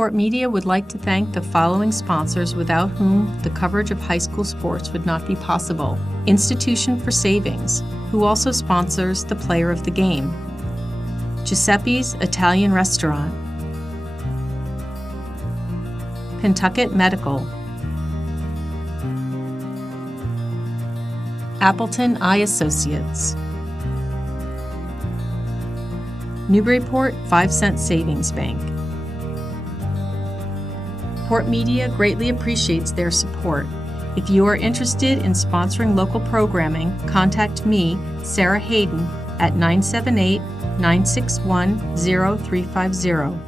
Newburyport Media would like to thank the following sponsors without whom the coverage of high school sports would not be possible. Institution for Savings, who also sponsors the Player of the Game. Giuseppe's Italian Restaurant. Pentucket Medical. Appleton Eye Associates. Newburyport 5-Cent Savings Bank. Port Media greatly appreciates their support. If you are interested in sponsoring local programming, contact me, Sarah Hayden, at 978-961-0350.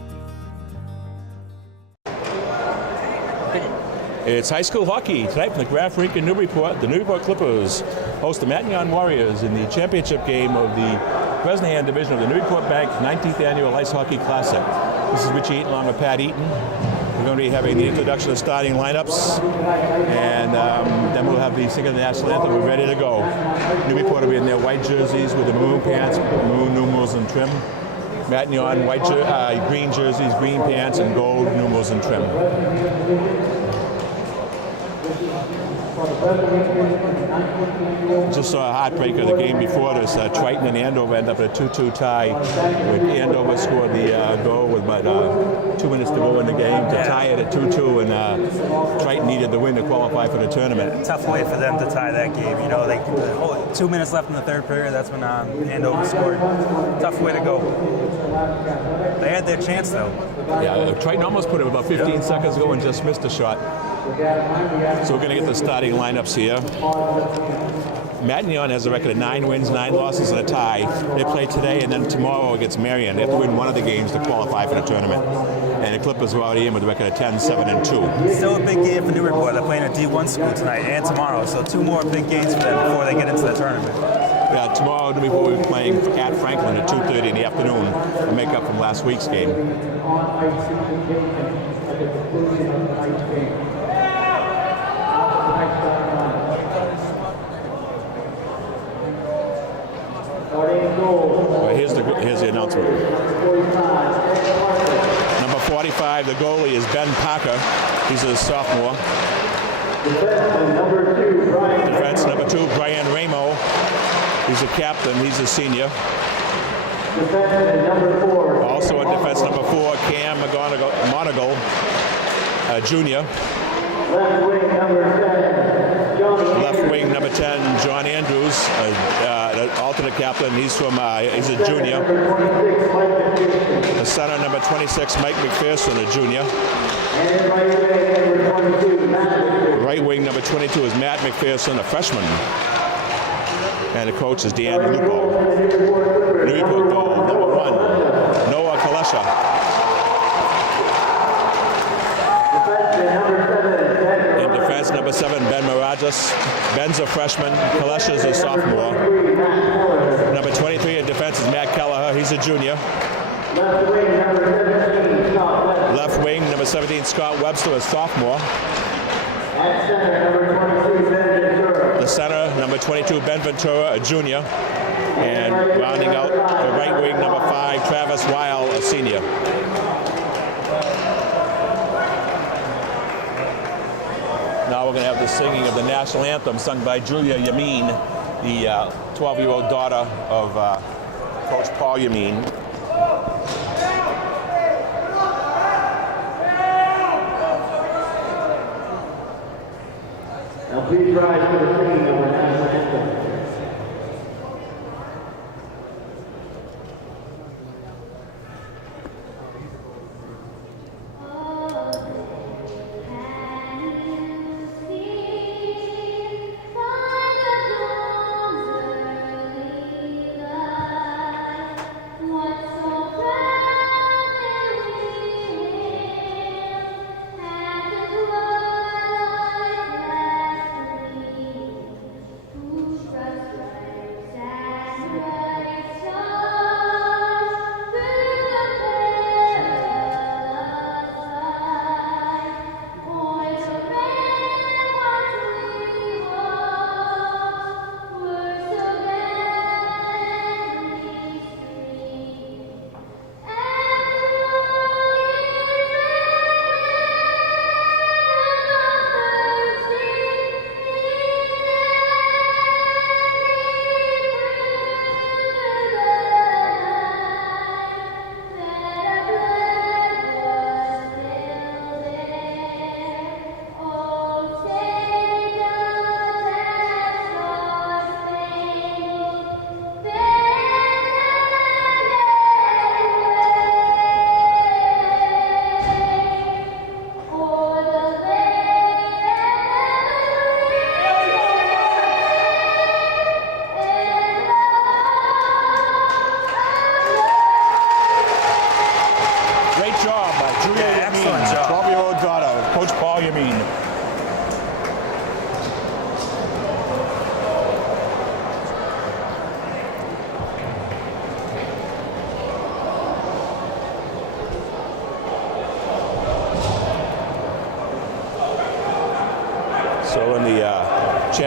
It's high school hockey. Tonight from the Graf Rink in Newburyport, the Newburyport Clippers host the Matignon Warriors in the championship game of the Bresnahan division of the Newburyport Bank 19th Annual Ice Hockey Classic. This is Richie Eaton along with Pat Eaton. We're going to be having the introduction of starting lineups, and then we'll have the singing of the national anthem. We're ready to go. Newburyport will be in their white jerseys with the maroon pants, maroon numerals and trim. Matignon green jerseys, green pants, and gold numerals and trim. Just saw a heartbreaker the game before this. Triton and Andover ended up at a 2-2 tie. Andover scored the goal with about 2 minutes to go in the game to tie it at 2-2, and Triton needed the win to qualify for the tournament. Tough way for them to tie that game. You know, 2 minutes left in the third period. That's when Andover scored. Tough way to go. They had their chance though. Yeah, Triton almost put it about 15 seconds ago and just missed a shot. So we're going to get the starting lineups here. Matignon has a record of 9 wins, 9 losses, and a tie. They play today and then tomorrow against Marion. They have to win one of the games to qualify for the tournament. And the Clippers are already in with a record of 10-7-2. Still a big game for Newburyport. They're playing a D1 school tonight and tomorrow, so 2 more big games for them before they get into the tournament. Yeah, tomorrow Newburyport will be playing at Franklin at 2:30 in the afternoon to make up from last week's game. Well, here's the announcement. Number 45, the goalie, is Ben Parker. He's a sophomore. Defense number 2, Brian Ramo. He's a captain. He's a senior. Also in defense number 4, Cam Monagle, junior. Left wing number 10, John Andrews, alternate captain. He's a junior. The center number 26, Mike McPherson, a junior. Right wing number 22 is Matt McPherson, a freshman. And the coach is Dan Lupo. Newburyport goal number 1, Noah Kalesha. In defense, number 7, Ben Mirajas. Ben's a freshman. Kalesha's a sophomore. Number 23 in defense is Matt Kelleher. He's a junior. Left wing, number 17, Scott Webster, a sophomore. The center, number 22, Ben Ventura, a junior. And rounding out the right wing, number 5, Travis Weil, a senior. Now we're going to have the singing of the national anthem sung by Julia Yamin, the 12-year-old daughter of Coach Paul Yamin. Now please rise for the singing of the national anthem.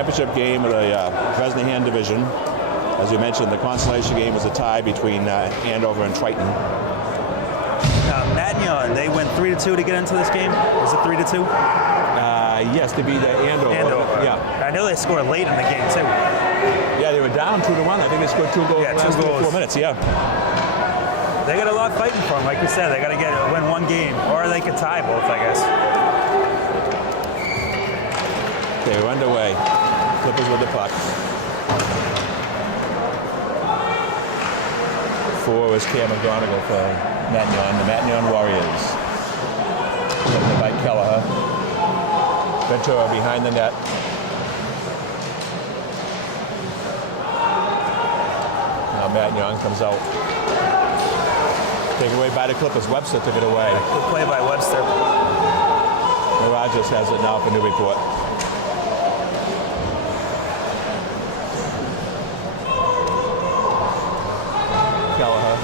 championship game of the Bresnahan division. As we mentioned, the consolation game was a tie between Andover and Triton. Matignon, they went 3-2 to get into this game. Was it 3-2? Yes, to beat Andover. Yeah. I know they scored late in the game too. Yeah, they were down 2-1. I think they scored 2 goals in the last 4 minutes. Yeah. They got a lot fighting for them. Like you said, they got to win one game, or they could tie both, I guess. Okay, we're underway. Clippers with the puck. 4 was Cam McGonigal for Matignon, the Matignon Warriors. Led by Kelleher. Ventura behind the net. Now Matignon comes out. Taken away by the Clippers. Webster took it away. Good play by Webster. Rogers has it now for Newburyport. Kelleher.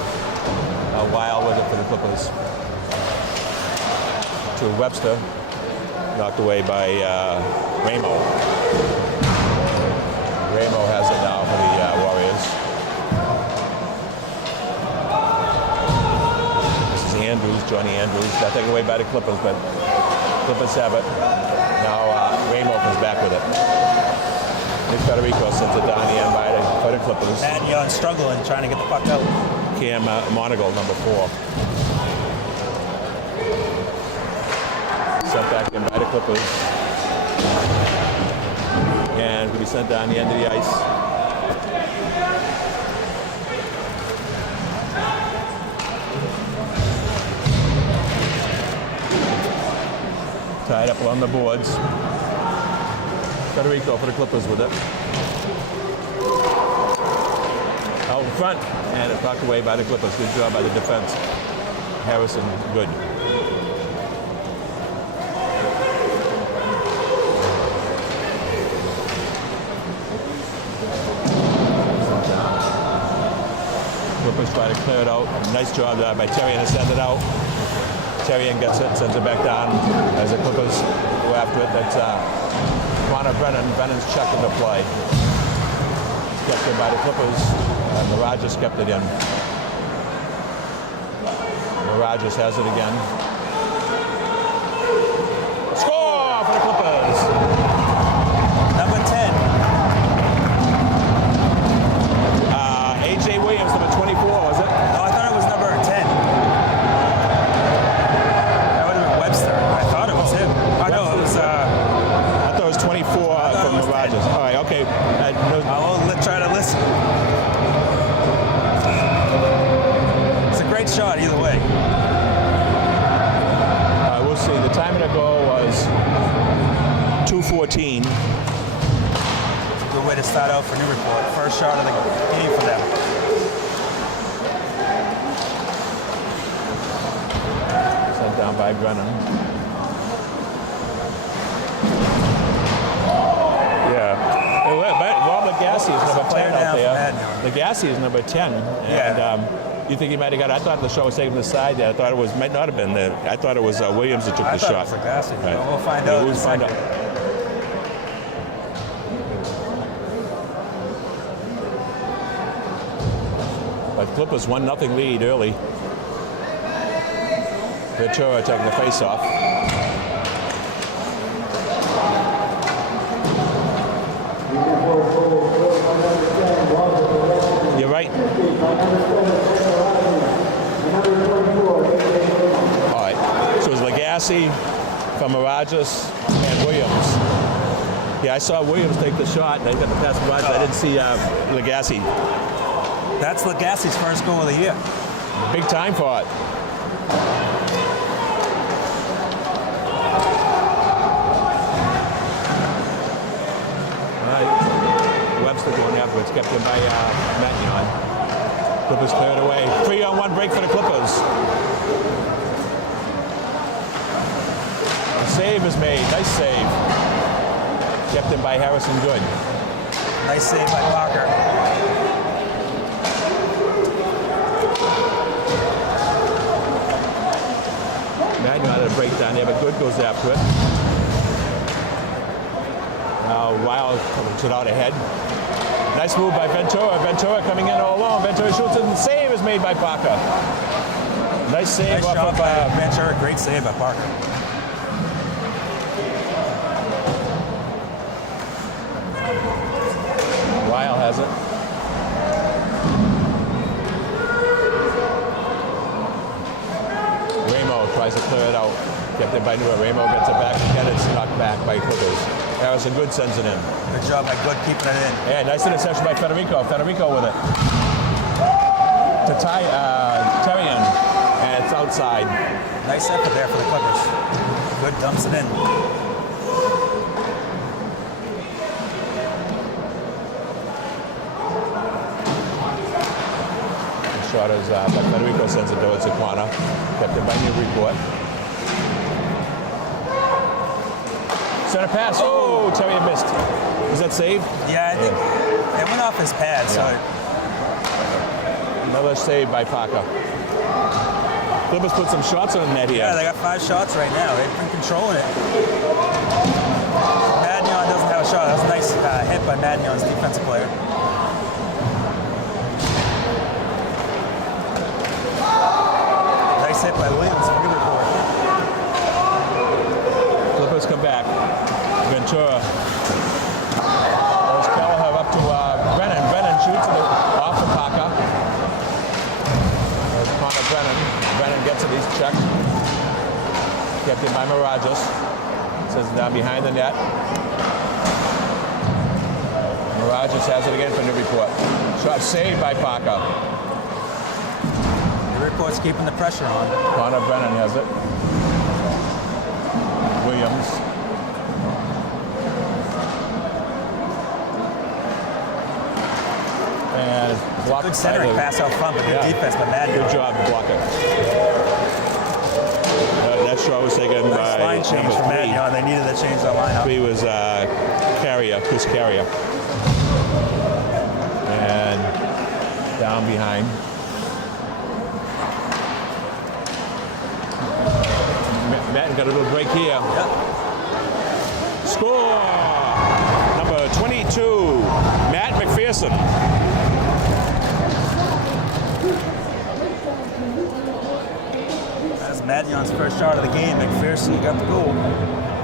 Wild with it for the Clippers. To Webster. Knocked away by Ramo. Ramo has it now for the Warriors. This is Andrews, Johnny Andrews. Got taken away by the Clippers, but Clippers have it. Now Ramo comes back with it. Nick Federico sends it down the end by the Clippers. Matignon struggling, trying to get the puck out. Cam Monagle, number 4. Sent back in by the Clippers. And will be sent down the end of the ice. Tied up along the boards. Federico for the Clippers with it. Out in front, and it's knocked away by the Clippers. Good job by the defense. Harrison, good. Clippers try to clear it out. Nice job by Terrian to send it out. Terrian gets it, sends it back down as the Clippers go after it. That's Connor Brennan. Brennan's checked into play. It's kept in by the Clippers. And Rogers kept it in. Rogers has it again. Score for the Clippers! Number 10. A.J. Williams, number 24, was it? No, I thought it was number 10. That would have been Webster. I thought it was him. I know it was. I thought it was 24 from Rogers. All right, okay. I'll try to listen. It's a great shot either way. We'll see. The time of the goal was 2:14. Good way to start out for Newburyport. First shot of the game for them. Sent down by Brennan. Yeah. Rob Lagasse is number 10 out there. Lagasse is number 10. And you think he might have got it? I thought the shot was taken to the side there. I thought it might not have been there. I thought it was Williams that took the shot. I thought it was Lagasse. Right. We'll find out. We'll find out. But Clippers 1-0 lead early. Ventura taking the face-off. You're right. All right. So it was Lagasse from Rogers and Williams. Yeah, I saw Williams take the shot. They got the pass from Rogers. I didn't see Lagasse. That's Lagasse's first goal of the year. Big time for it. All right. Webster going afterwards, kept in by Matignon. Clippers cleared away. 3-on-1 break for the Clippers. The save is made. Nice save. Kept in by Harrison Good. Nice save by Parker. Matignon had a breakdown there, but Good goes after it. Now Now Weil comes it out ahead. Nice move by Ventura. Ventura coming in all alone. Ventura shoots it, and the save is made by Parker. Nice save Nice off shot of by Ventura. Great save by Parker. Weil has it. Ramo tries to clear it out. Kept it by Newell. Ramo gets it back. Again, it's knocked back by Clippers. Harrison Good sends it in. Good job by Good keeping it in. Yeah, nice interception by Federico. Federico with it. To tie Terrian, and it's outside. Nice effort there for the Clippers. Good dumps it in. The shot is, but Federico sends it towards the corner. Kept it by Newburyport. Center pass. Oh, Terrian missed. Was that saved? Yeah, I think it went off his pad, so Another save by Parker. Clippers put some shots on the net here. yeah, they got 5 shots right now. They've been controlling it. Matignon doesn't have a shot. That was a nice hit by Matignon's defensive player. Nice hit by Williams from Newburyport. Clippers come back. Ventura. There's Kelleher up to Brennan. Brennan shoots it off of Parker. There's Connor Brennan. Brennan gets it. He's checked. Kept in by Mirages. Says down behind the net. Mirages has it again for Newburyport. Shot saved by Parker. Newburyport's keeping the pressure on. Connor Brennan has it. Williams. And blocked Good centering pass out front, but good defense by Matignon. Good job to block it. That shot was taken Nice by line change number from 3. Matignon. They needed to change their lineup. 3 was Chris Carrier. And down behind. Matt got a little break here. Yep. Score! Number 22, Matt McPherson. That's Matignon's first shot of the game. McPherson got the goal.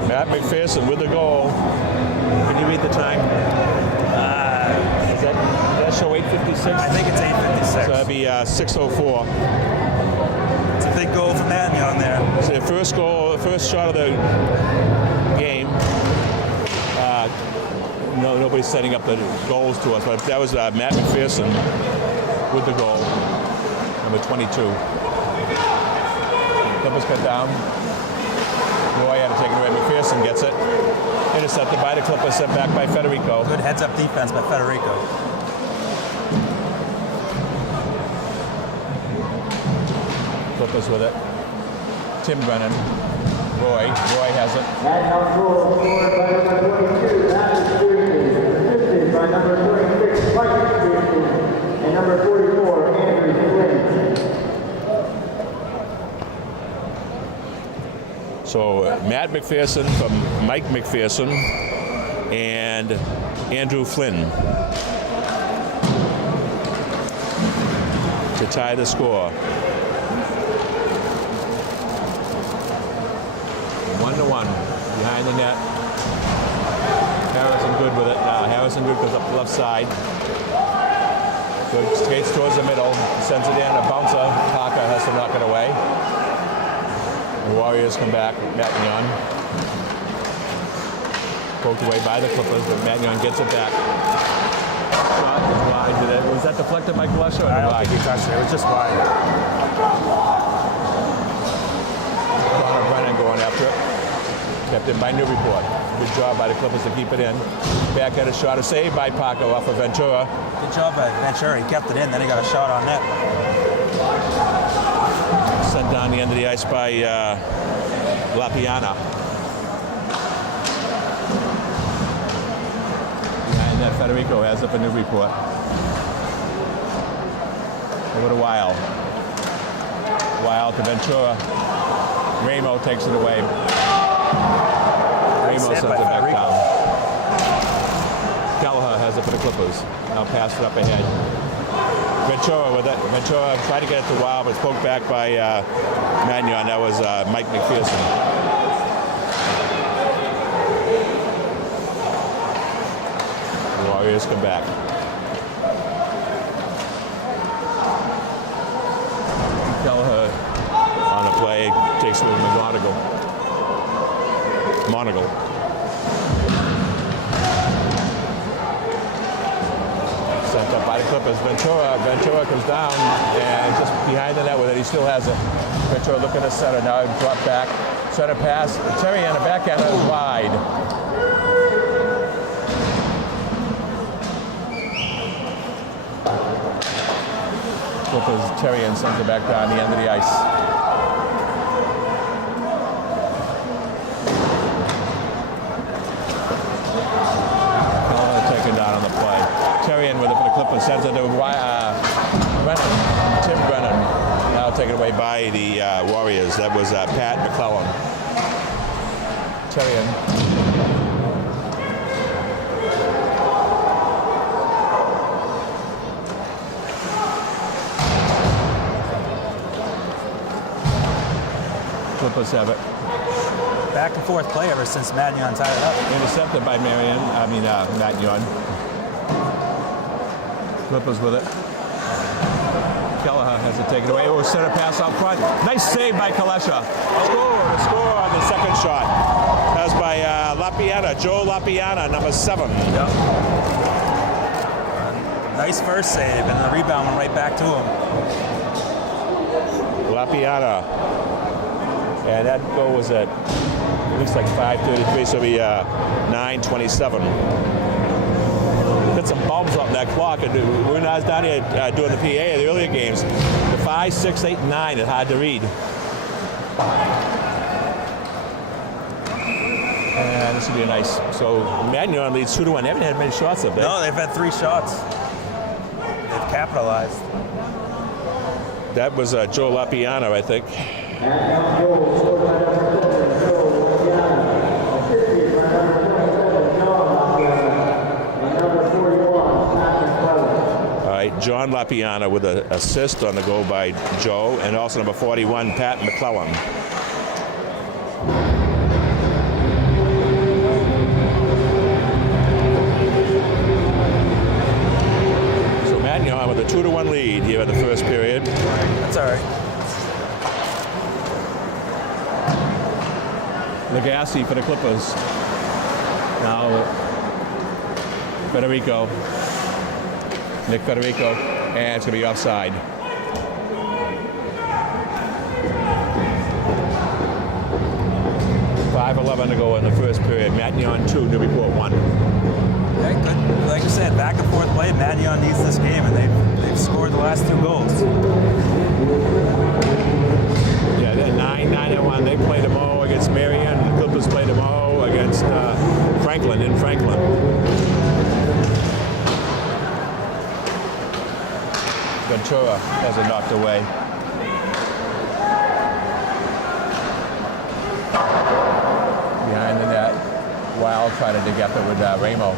Matt McPherson with the goal. Can you read the time? Does that show 8:56? I think it's 8:56. So that'd be 6:04. It's a big goal for Matignon there. So the first goal, first shot of the game. Nobody's setting up the goals to us, but that was Matt McPherson with the goal, number 22. Clippers cut down. Roy had to take it away. McPherson gets it. Intercepted by the Clippers, sent back by Federico. Good heads-up defense by Federico. Clippers with it. Tim Brennan. Roy has it. Matignon goal scored by number 22, Matt McPherson, assisted by number 26, Mike McPherson, and number 44, Andrew Flynn. So Matt McPherson from Mike McPherson and Andrew Flynn to tie the score. 1-1 behind the net. Harrison Good with it. Harrison Good goes up the left side. Good skates towards the middle. Sends it in. A bouncer. Parker has to knock it away. The Warriors come back. Matignon. Poked away by the Clippers, but Matignon gets it back. Shot was wide. Was that deflected by Glusher? I don't think he touched it. It was just wide. Connor Brennan going after it. Kept in by Newburyport. Good job by the Clippers to keep it in. Back at a shot, a save by Parker off of Ventura. Good job by Ventura. He kept it in, then he got a shot on net. Sent down the end of the ice by Lapiana. Behind that, Federico has up a Newburyport. Over to Weil. Weil to Ventura. Ramo takes it away. Ramo sends it back down. Kelleher has it for the Clippers. Now pass it up ahead. Ventura with it. Ventura tried to get it to Wild, but it's poked back by Matignon. That was Mike McPherson. The Warriors come back. Kelleher on the play takes it with Monagle. Sent up by the Clippers. Ventura comes down and just behind the net with it. He still has it. Ventura looking to center now. Drop back. Center pass. Terry on the backhand is wide. Clippers, Terry sends it back down the end of the ice. Down on the play. Terrian with it for the Clippers. Sends it to Tim Brennan. Now taken away by the Warriors. That was Pat McClellan. Terrian. Clippers have it. Back and forth play ever since Matignon tied it up. Intercepted by Matignon. Clippers with it. Kelleher has it taken away. Oh, center pass out front. Nice save by Kalesha. Score on the second shot. That was by Lapiana, Joe Lapiana, number 7. Yep. Nice first save, and the rebound went right back to him. Lapiana. And that goal was at least like 5:33, so it'll be 9:27. Put some bulbs up in that clock. And when I was down here doing the PA of the earlier games, the 5, 6, 8, 9 is hard to read. And this will be a nice. So Matignon leads 2-1. They haven't had many shots up there. No, they've had 3 shots. They've capitalized. That was Joe Lapiana, I think. John Lapiana with an assist on the goal by Joe, and also number 41, Pat McClellan. So Matignon with a 2-1 lead here in the first period. That's all right. Legassi for the Clippers. Now Federico. Nick Federico, and it's going to be offside. 5:11 to go in the first period. Matignon 2, Newburyport 1. Yeah, good. Like I said, back and forth play. Matignon needs this game, and they've scored the last 2 goals. Yeah, they're 9-1. They played them all against Marion. The Clippers played them all against Franklin in Franklin. Ventura has it knocked away. Behind the net, Wild trying to dig up it with Ramo.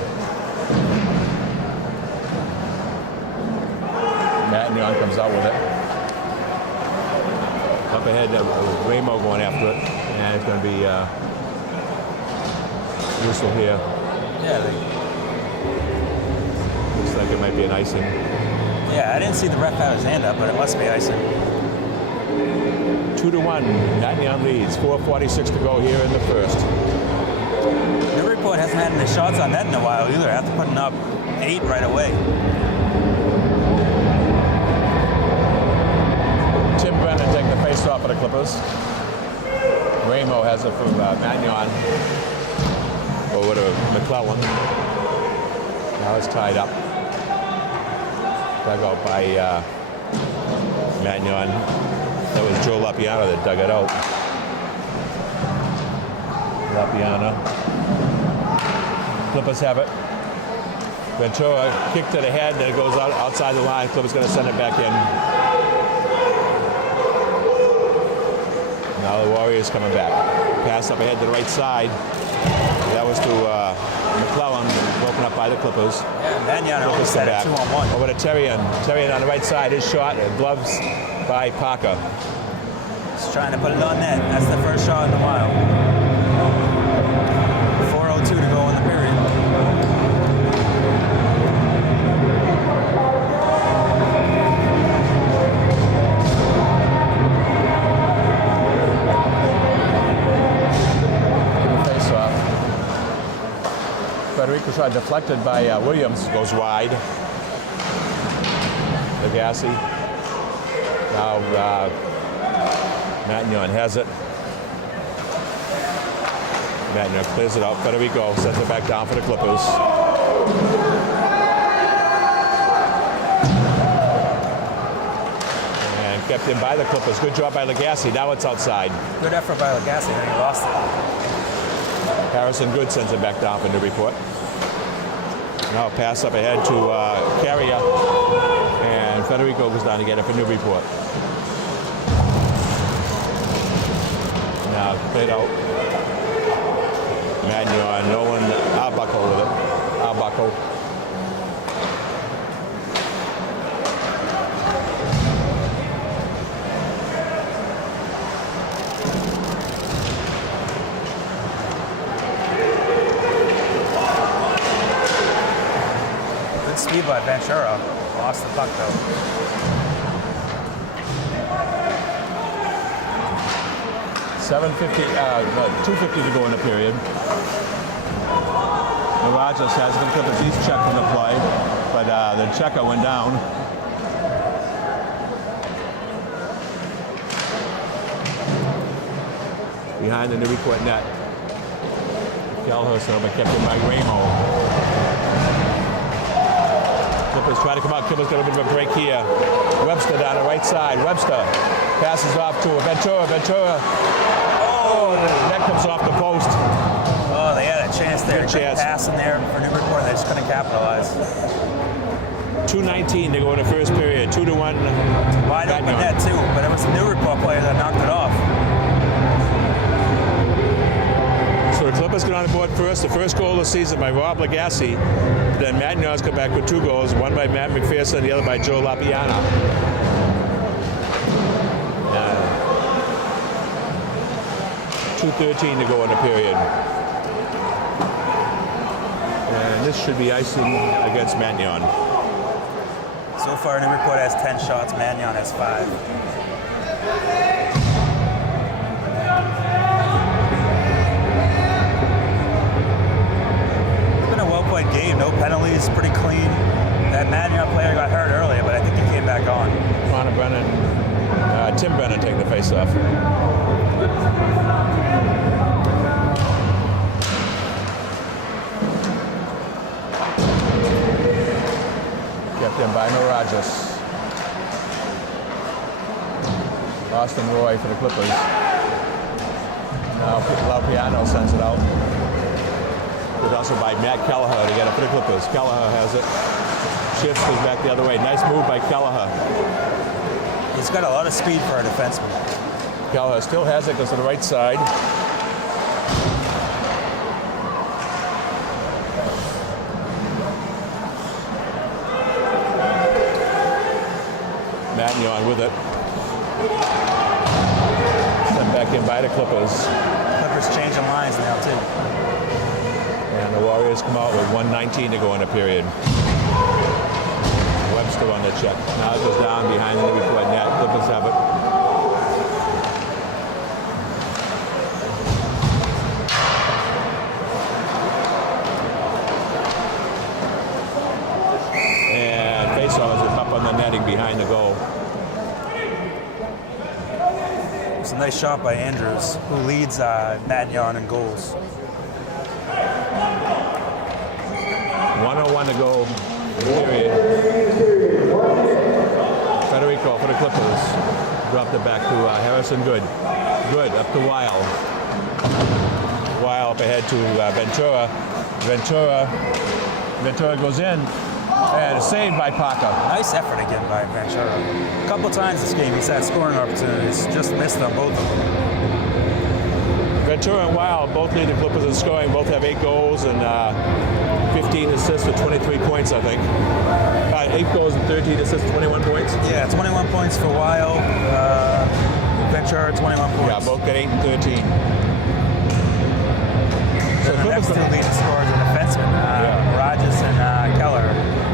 Matignon comes out with it. Up ahead, Ramo going after it, and it's going to be whistle here. Yeah. Looks like it might be an icing. Yeah, I didn't see the ref have his hand up, but it must be icing. 2-1, Matignon leads. 4:46 to go here in the first. Newburyport hasn't had any shots on net in a while either, after putting up 8 right away. Tim Brennan taking the face off of the Clippers. Ramo has it from Matignon over to McClellan. Now it's tied up. Dug out by Matignon. That was Joe Lapiana that dug it out. Lapiana. Clippers have it. Ventura kick to the head, then it goes outside the line. Clippers going to send it back in. Now the Warriors coming back. Pass up ahead to the right side. That was to McClellan broken up by the Clippers. Matignon almost had a 2-on-1. Over to Terrian. Terrian on the right side. His shot. Gloves by Parker. Just trying to put it on net. That's the first shot in a while. 4:02 to go in the period. Federico shot deflected by Williams, goes wide. Legassi. Now Matignon has it. Matignon clears it out. Federico sends it back down for the Clippers. And kept in by the Clippers. Good job by Legassi. Now it's outside. Good effort by Legassi, and he lost it. Harrison Good sends it back down for Newburyport. Now a pass up ahead to Carrier, and Federico goes down to get it for Newburyport. Now played out. Matignon, Nolan Arbuckle with it. Arbuckle. Speed by Ventura. Lost the puck though. $2:50 to go in the period. Narajas has the Clippers. He's checking the play, but the checker went down. Behind the Newburyport net. Calhoun, but kept in by Ramo. Clippers try to come out. Clippers got a bit of a break here. Webster down the right side. Webster passes off to Ventura. Ventura. Oh, that comes off the post. Oh, they had a chance there. Good chance. Pass in there for Newburyport. They just couldn't capitalize. 2:19 to go in the first period. 2-1. Wide open net too, but it was the Newburyport player that knocked it off. So the Clippers get on the board first. The first goal of the season by Rob Legassi. Then Matignon's come back with 2 goals, one by Matt McPherson, the other by Joe Lapiana. 2:13 to go in the period. And this should be icing against Matignon. So far, Newburyport has 10 shots. Matignon has 5. Game, no penalties, pretty clean. That Matignon player got hurt earlier, but I think he came back on. Connor Brennan, Tim Brennan taking the face-off. Kept in by Narajas. Austin Roy for the Clippers. Now Lapiano sends it out. Good also by Matt Kelleher to get it for the Clippers. Kelleher has it. Shifts, goes back the other way. Nice move by Kelleher. He's got a lot of speed for a defenseman. Kelleher still has it, goes to the right side. Matignon with it. Sent back in by the Clippers. Clippers changing lines now too. And the Warriors come out with 1:19 to go in the period. Webster on the check. Now it goes down behind the Newburyport net. Clippers have it. And faceoff is up on the netting behind the goal. It's a nice shot by Andrews, who leads Matignon in goals. 1:01 to go, period. Federico for the Clippers. Dropped it back to Harrison Good. Good, up to Weil. Weil up ahead to Ventura. Ventura goes in, and a save by Parker. Nice effort again by Ventura. A couple times this game he's had scoring opportunities, just missed on both of them. Ventura and Wild both lead the Clippers in scoring. Both have 8 goals and 15 assists for 23 points, I think. 8 goals and 13 assists, 21 points. Yeah, 21 points for Wild. Ventura, 21 points. Yeah, both got 8 and 13. So the next 2 leading scorers are defensemen, Rogers and Keller.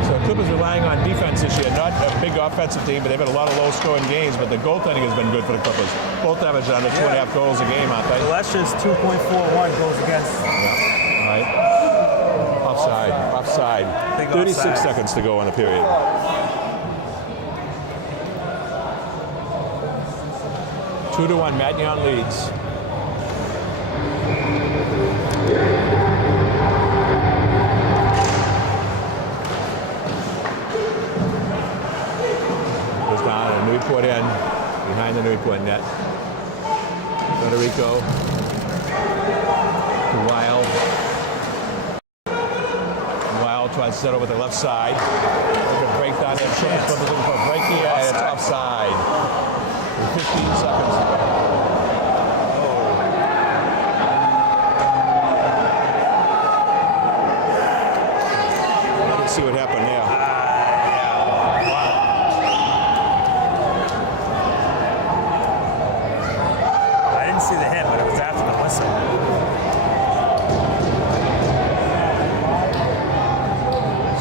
So Clippers relying on defense this year. Not a big offensive team, but they've had a lot of low-scoring games. But the goaltending has been good for the Clippers. Both average under 2.5 goals a game, aren't they? Alesha's 2.41 goals against. Yeah. All right. Offside. Big 36 offside. seconds to go in the period. Two to 1, Matignon leads. Goes down and Newburyport in, behind the Newburyport net. Federico to Wild. Wild tries to settle with the left side. There's a break down there. Clippers looking for a break here, and it's offside. 15 seconds to go. Let's see what happened there. I didn't see the hit, but it was after the whistle.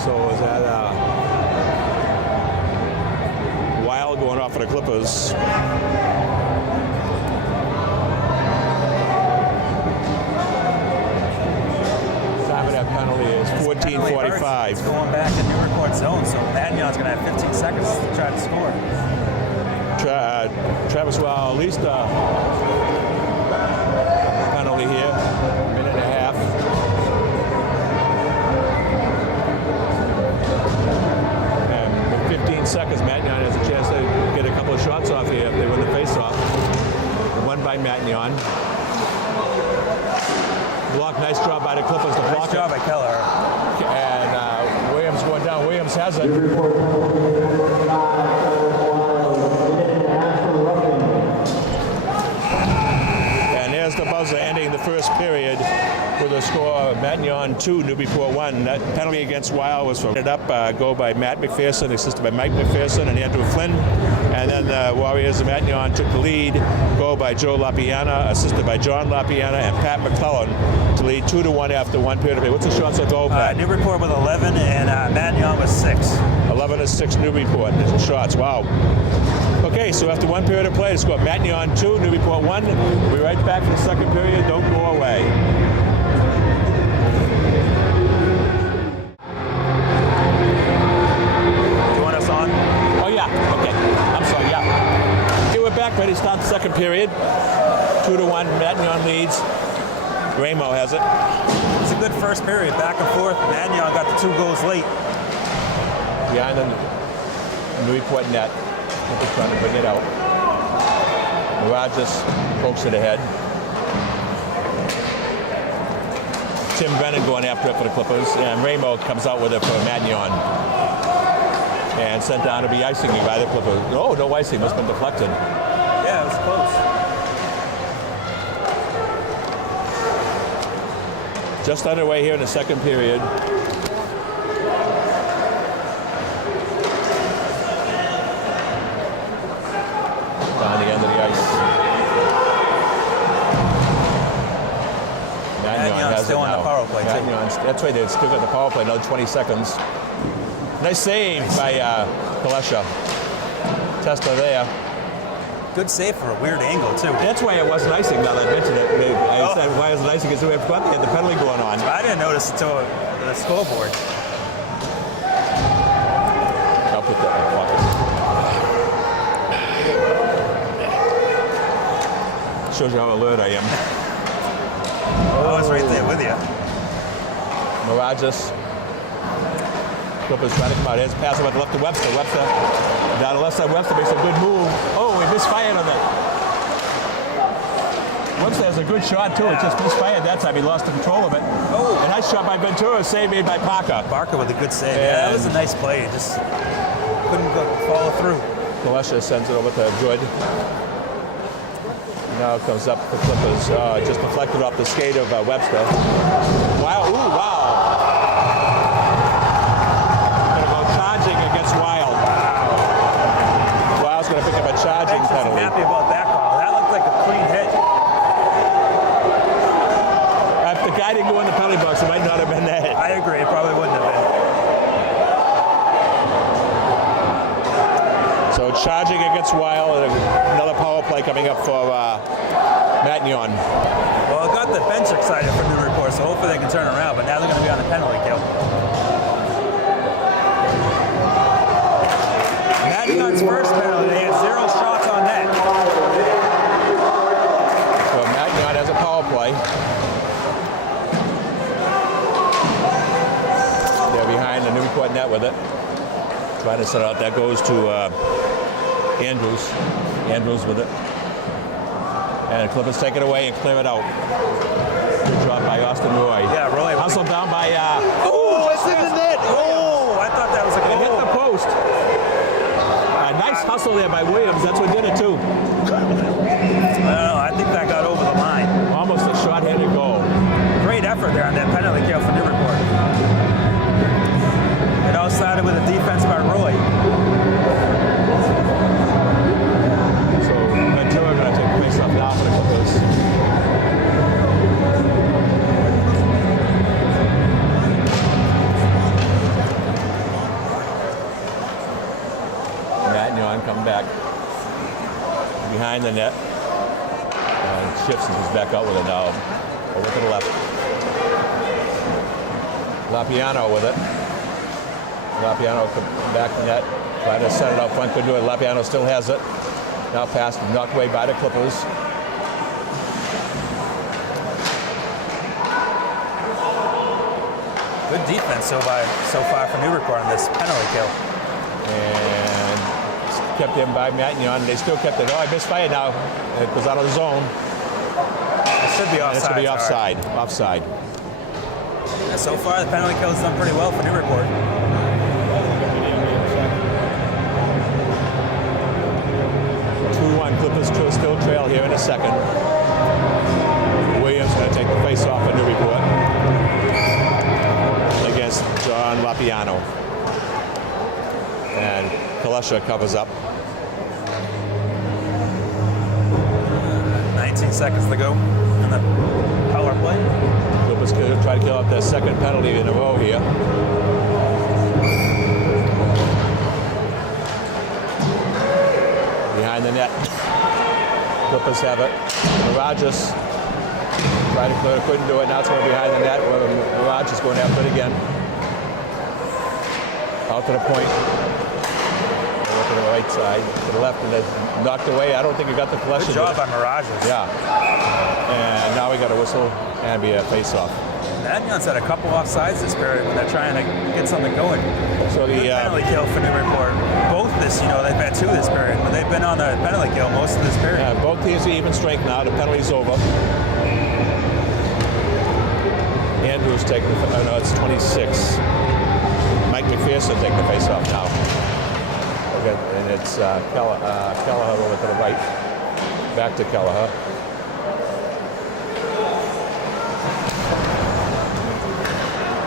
So is that Wild going off for the Clippers? Time of that penalty is 14:45. It's going back in Newburyport zone, so Matignon's going to have 15 seconds to try to score. Travis Wild, at least a penalty here, a minute and a half. And with 15 seconds, Matignon has a chance to get a couple of shots off here if they win the face-off. One by Matignon. Block, nice job by the Clippers to block Nice job by Keller. And Williams going down. Williams has it. And there's the buzzer ending the first period with a score of Matignon 2, Newburyport 1. That penalty against Wild was from it up, goal by Matt McPherson, assisted by Mike McPherson and Andrew Flynn. And then the Warriors of Matignon took the lead, goal by Joe Lapiana, assisted by John Lapiana and Pat McClellan to lead 2-1 after 1 period of play. What's the shots on goal, Pat? Newburyport with 11 and Matignon with 6. 11-6 Newburyport shots. Wow. Okay, so after 1 period of play, the score Matignon 2, Newburyport 1. We'll be right back for the second period. Don't go away. Do you want us on? Oh, yeah. Okay. I'm sorry. Yeah. Okay, we're back. Ready to start the second period. 2-1. Matignon leads. Ramo has it. It's a good first period, back and forth. Matignon got the 2 goals late. Behind the Newburyport net. Clippers trying to bring it out. Rogers pokes it ahead. Tim Brennan going after it for the Clippers, and Ramo comes out with it for Matignon. And sent down to be icing by the Clippers. Oh, no icing, must have been deflected. Yeah, it was close. Just underway here in the second period. Down the end of the ice. Magnion's still on the power play, too. That's right, they've still got the power play, another 20 seconds. Nice save by Kalesha. Testa there. Good save for a weird angle, too. That's why it wasn't icing, now that I mentioned it. I said, why wasn't icing? Because we had the penalty going on. I didn't notice until the scoreboard. I'll put that in my pocket. Shows you how alert I am. I was right there with you. Mirages. Clippers trying to come out. Here's a pass about the left to Webster. Webster down the left side. Webster makes a good move. Oh, he misfired on that. Webster has a good shot too. It just misfired that time. He lost control of it. Oh. A nice shot by Ventura. Save made by Parker. Parker with a good save. Yeah, that was a nice play. Just couldn't follow through. Kalesha sends it over to Good. Now it comes up the Clippers. Just deflected off the skate of Webster. Wow, ooh, wow. Gonna go charging against Wild. Wild's gonna pick up a charging penalty. Happy about that call. That looked like a clean hit. If the guy didn't go in the penalty box, it might not have been that. I agree, it probably wouldn't have been. So charging against Wild, and another power play coming up for Matignon. Well, it got the bench excited for Newburyport, so hopefully they can turn around, but now they're going to be on the penalty kill. Matignon's first penalty, they had 0 shots on net. So Matignon has a power play. They're behind the Newburyport net with it. Trying to set out. That goes to Andrews. Andrews with it. And Clippers take it away and clear it out. Good job by Austin Roy. Yeah, Roy. Hustled down by... oh, it's in the net. Oh, I thought that was a goal. It hit the post. A nice hustle there by Williams. That's what did it too. I don't know. I think that got over the line. Almost a short-handed goal. Great effort there on that penalty kill for Newburyport. It all started with a defense by Roy. So Ventura going to take the face off now for the Clippers. Matignon come back behind the net. And shifts and is back out with it now. Over to the left. Lapiano with it. Lapiano back to net. Trying to set it up front. Couldn't do it. Lapiano still has it. Now passed, knocked away by the Clippers. Good defense so far for Newburyport on this penalty kill. And kept in by Matignon. They still kept it. Oh, I misfired now. It was out of the zone. It should be offside. It should be offside. Offside. Yeah, so far, the penalty kill has done pretty well for Newburyport. 2-1. Clippers still trail here in a second. Williams going to take the face off for Newburyport against John Lapiano. And Kalesha covers up. 19 seconds to go in the power play. Clippers could try to kill out their second penalty in a row here. Behind the net. Clippers have it. Mirages tried to clear it, couldn't do it. Now it's going behind the net. Mirage is going after it again. Out to the point. Over to the right side, to the left, and then knocked away. I don't think he got the collection. Good job on Mirages. Yeah. And now we got a whistle and be a face-off. Matignon's had a couple offsides this period when they're trying to get something going. So the penalty kill for Newburyport. Both this, they've had 2 this period, but they've been on the penalty kill most of this period. Both teams are even strength now. The penalty's over. Andrews taking the, no, it's 26. Mike McPherson taking the face-off now. Okay, and it's Kelleher over to the right. Back to Kelleher.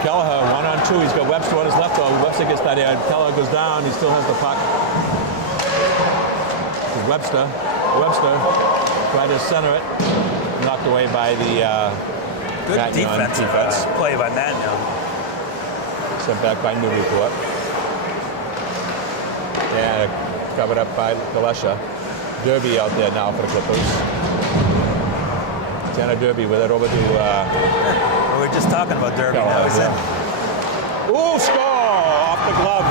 Kelleher 1-on-2. He's got Webster on his left arm. Webster gets that in. Kelleher goes down. He still has the puck. Webster tried to center it. Knocked away by the good defense play by Matignon. Sent back by Newburyport. And covered up by Kalesha. Derby out there now for the Clippers. Tanner Derby with it over to... we were just talking about Derby now. Ooh, score! Off the glove.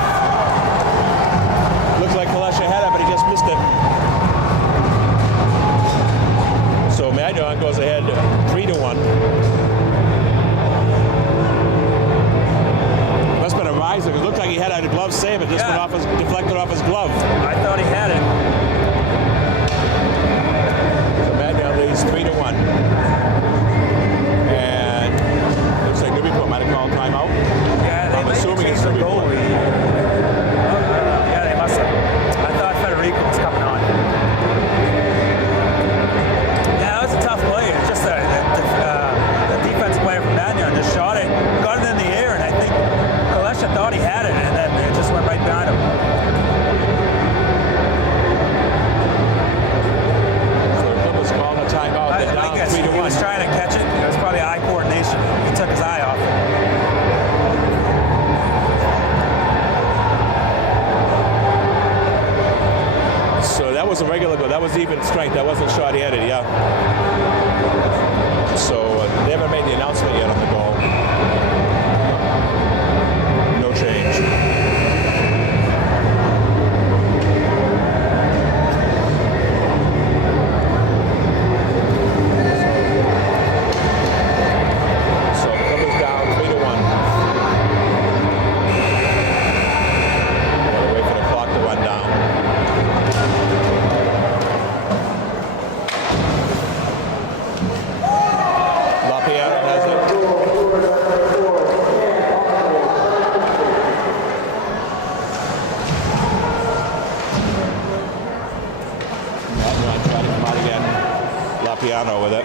Looks like Kalesha had it, but he just missed it. So Matignon goes ahead 3-1. Must have been a riser. It looked like he had a glove save. It just went off deflected off his glove. I thought he had it. So Matignon leads 3-1. And looks like Newburyport might have called timeout. Yeah, they I'm assuming it's the Newburyport. goalie. Yeah, they must have. I thought Federico was coming on. was a regular goal. That was even strength. That wasn't short-handed, yeah. So they haven't made the announcement yet on the goal. No change. So Clippers down 3-1. Gotta wait for the clock to run down. Lapiano has it. Matignon trying to come out again. Lapiano with it.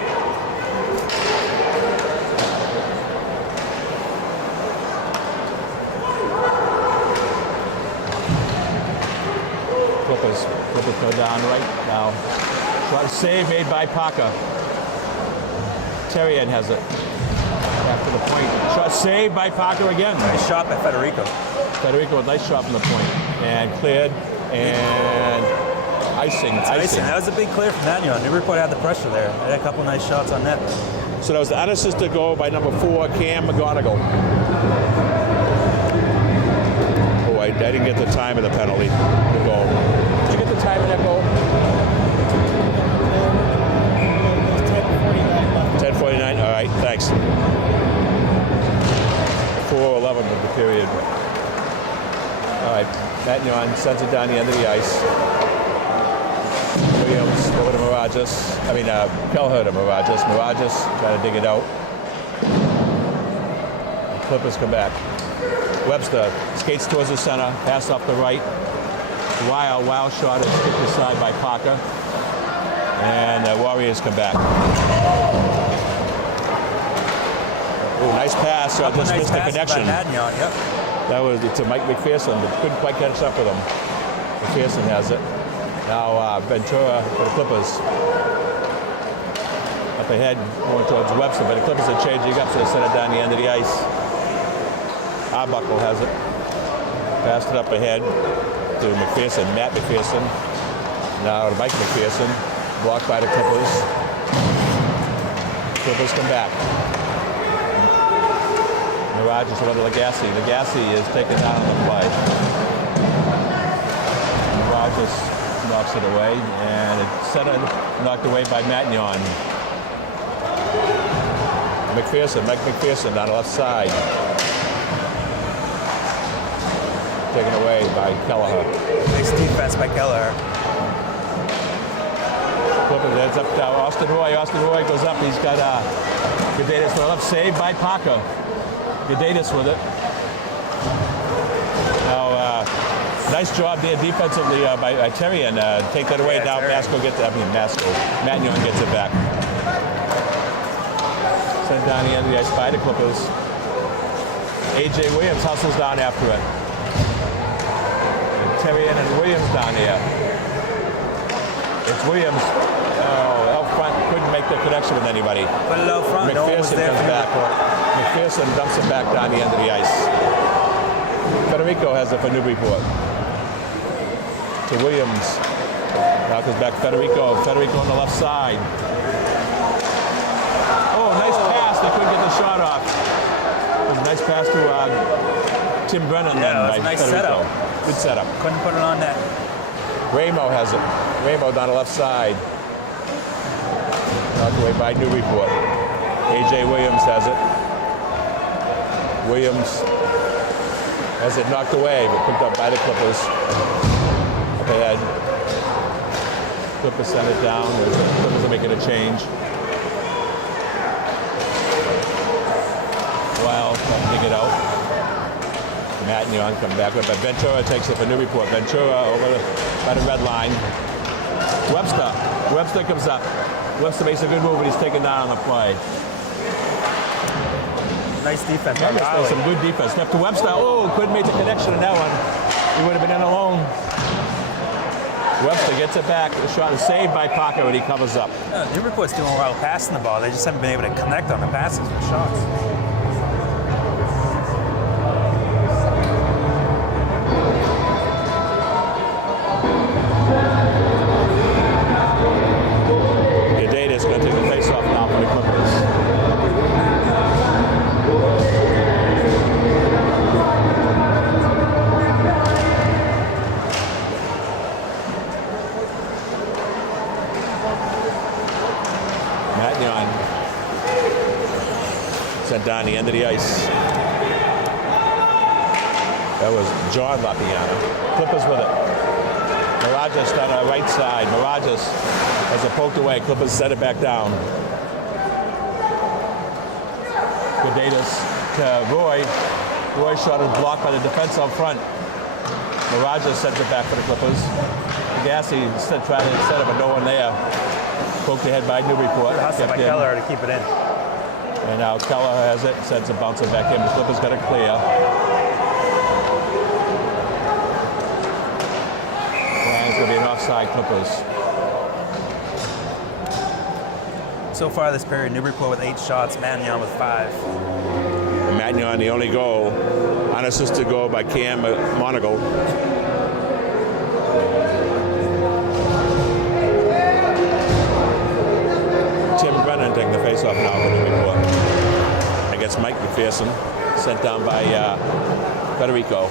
Clippers go down right now. Shot save made by Parker. Terrian has it. After the point. Shot saved by Parker again. Nice shot by Federico. Federico with a nice shot from the point. And cleared. And icing. That was a big clear from Matignon. Newburyport had the pressure there. They had a couple nice shots on net. So that was the unassisted goal by number 4, Cam McGonigal. Oh, I didn't get the time of the penalty. The goal. Did you get the time of that goal? 10:49. All right, thanks. 4:11 of the period. All right, Matignon sends it down the end of the ice. Williams over to Mirages. Kelleher to Mirages. Mirages trying to dig it out. The Clippers come back. Webster skates towards the center, pass off the right. Wild shot is kicked aside by Parker. And the Warriors come back. Oh, nice pass. I just missed the connection. Matignon, yep. That was to Mike McPherson, but couldn't quite catch up with him. McPherson has it. Now Ventura for the Clippers. Up ahead, going towards Webster, but the Clippers are changing up, so they send it down the end of the ice. Arbuckle has it. Passed it up ahead to McPherson, Matt McPherson. Now to Mike McPherson. Blocked by the Clippers. Clippers come back. Mirages over to Lagasse. Lagasse is taken down on the play. Mirages knocks it away, and it's centered, knocked away by Matignon. McPherson, Mike McPherson down the left side. Taken away by Kelleher. Nice defense by Kelleher. Clippers heads up to Austin Roy. Austin Roy goes up. He's got Gadatis for the left. Saved by Parker. Gadatis with it. Now, nice job there defensively by Terrian. Take that away. Now Matignon gets it back. Sent down the end of the ice by the Clippers. A.J. Williams hustles down after it. Terrian and Williams down here. It's Williams. Out front, couldn't make the connection with anybody. Put it out front. McPherson comes back. McPherson dumps it back down the end of the ice. Federico has it for Newburyport. To Williams. Now goes back Federico. Federico on the left side. Oh, nice pass. They couldn't get the shot off. It was a nice pass to Tim Brennan then by nice Federico. Setup. Good setup. Couldn't put it on net. Ramo has it. Ramo down the left side. Knocked away by Newburyport. A.J. Williams has it. Williams has it knocked away, but picked up by the Clippers. Up ahead. Clippers send it down. The Clippers are making a change. Well, dig it out. Matignon come back with it. Ventura takes it for Newburyport. Ventura over by the red line. Webster comes up. Webster makes a good move, but he's taken down on the play. Nice defense. Some good defense. Left to Webster. Oh, couldn't make the connection in that one. He would have been in alone. Webster gets it back. The shot is saved by Parker, and he covers up. Newburyport's doing well passing the ball. They just haven't been able to connect on the passes with shots. Sent down the end of the ice. That was John Matignon. Clippers with it. Mirages on the right side. Mirages has it poked away. Clippers set it back down. Gudatus to Roy. Roy's shot is blocked by the defense up front. Mirages sends it back for the Clippers. Gassi tried to set it, but no one there. Poked ahead by Newburyport. Hustle by Keller to keep it in. And now Keller has it, sends it bouncing back in. The Clippers got it clear. And it's going to be an offside Clippers. So far this period, Newburyport with 8 shots, Matignon with 5. And Matignon, the only goal, unassisted goal by Cam Monagle. Tim Brennan taking the face-off now for Newburyport. Against Mike McPherson, sent down by Federico.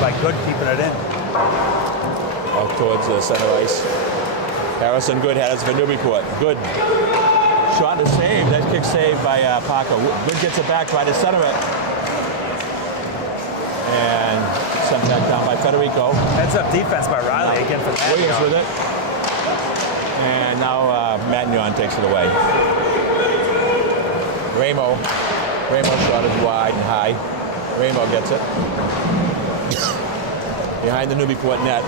By Good keeping it in. Off towards the center ice. Harrison Good has it for Newburyport. Good. Shot is saved. That kick saved by Parker. Good gets it back, trying to center it. And sent back down by Federico. Heads up defense by Riley again for Matignon. Williams with it. And now Matignon takes it away. Ramo shot is wide and high. Ramo gets it. Behind the Newburyport net.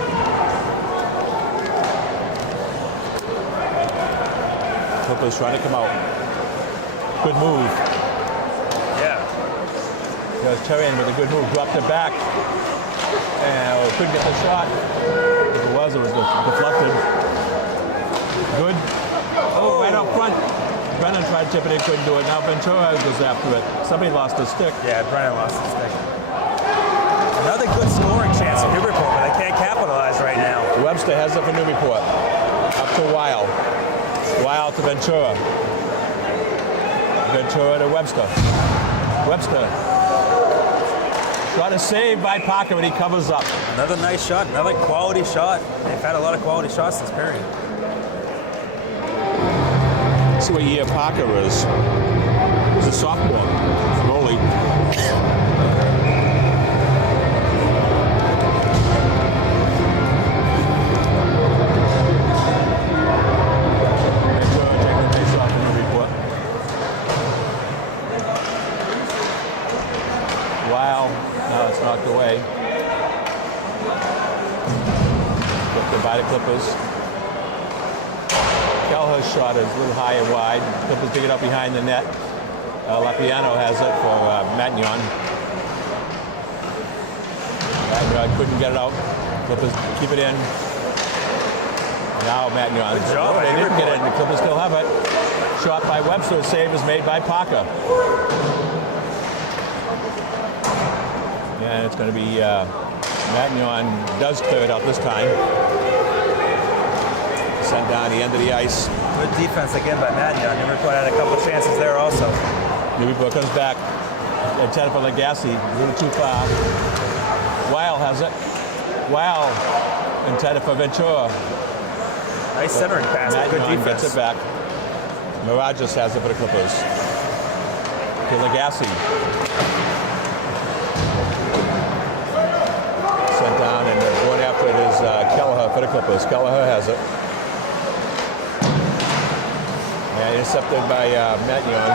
Clippers trying to come out. Good move. Yeah. There's Terrian with a good move. Dropped it back. And couldn't get the shot. If it was deflected. Good. Oh, right up front. Brennan tried to tip it in, couldn't do it. Now Ventura goes after it. Somebody lost his stick. Yeah, Brennan lost his stick. Another good scoring chance for Newburyport, but they can't capitalize right now. Webster has it for Newburyport. Up to Weil. Weil to Ventura. Ventura to Webster. Webster. Shot is saved by Parker, and he covers up. Another nice shot, another quality shot. They've had a lot of quality shots this period. Let's see what year Parker is. He's a sophomore. Goalie. Knocked away. Flipped by the Clippers. Keller's shot is a little high and wide. Clippers dig it up behind the net. Lapiano has it for Matignon. Matignon couldn't get it out. Clippers keep it in. Now Matignon. Good job. They didn't get it, and the Clippers still have it. Shot by Webster. Save is made by Parker. And it's going to be Matignon does clear it out this time. Sent down the end of the ice. Good defense again by Matignon. Newburyport had a couple chances there also. Newburyport comes back. Intended for Legassi. A little too far. Weil has it. Weil intended for Ventura. Nice centering pass. Good Matignon defense. gets it back. Mirages has it for the Clippers. To Legassi. Sent down, and going after it is Kelleher for the Clippers. Kelleher has it. And intercepted by Matignon.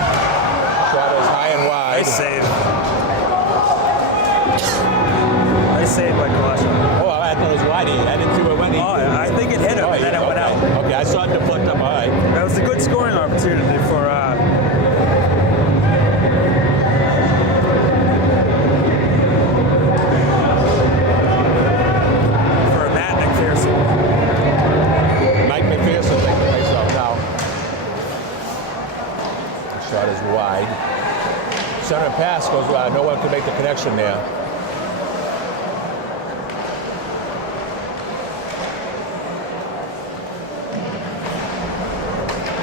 Shot is high and wide. Nice save. Nice save by Colosio. Oh, I thought it was wide. I didn't see where it went. Oh, I think it hit him, and then it went out. Okay, I saw it deflect up. All right. That was a good scoring opportunity for Matt McPherson. Mike McPherson taking the face off now. The shot is wide. Center pass goes wide. No one can make the connection there.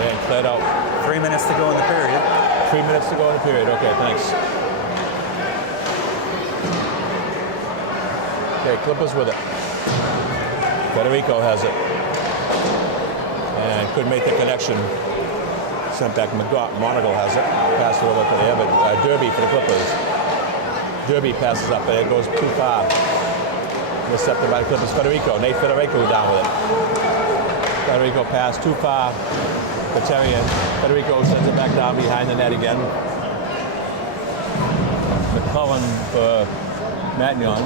And cleared out. 3 minutes to go in the period. 3 minutes to go in the period. Okay, thanks. Okay, Clippers with it. Federico has it. And couldn't make the connection. Sent back Monagle has it. Passed it over to there, but Derby for the Clippers. Derby passes up, but it goes too far. Intercepted by the Clippers. Federico. Nate Federico down with it. Federico passed too far. Katerian. Federico sends it back down behind the net again. McCullen for Matignon.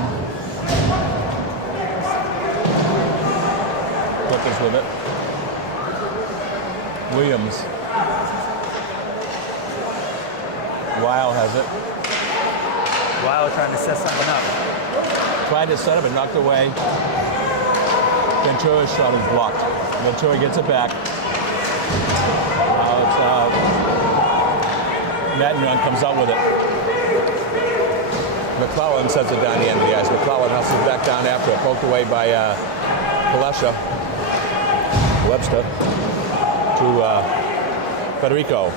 Clippers with it. Williams. Weil has it. Weil trying to set something up. Tried to set up and knocked away. Ventura's shot is blocked. Ventura gets it back. Now it's Matignon comes out with it. McClellan sets it down the end of the ice. McClellan hustles back down after it. Poked away by Webster to Federico.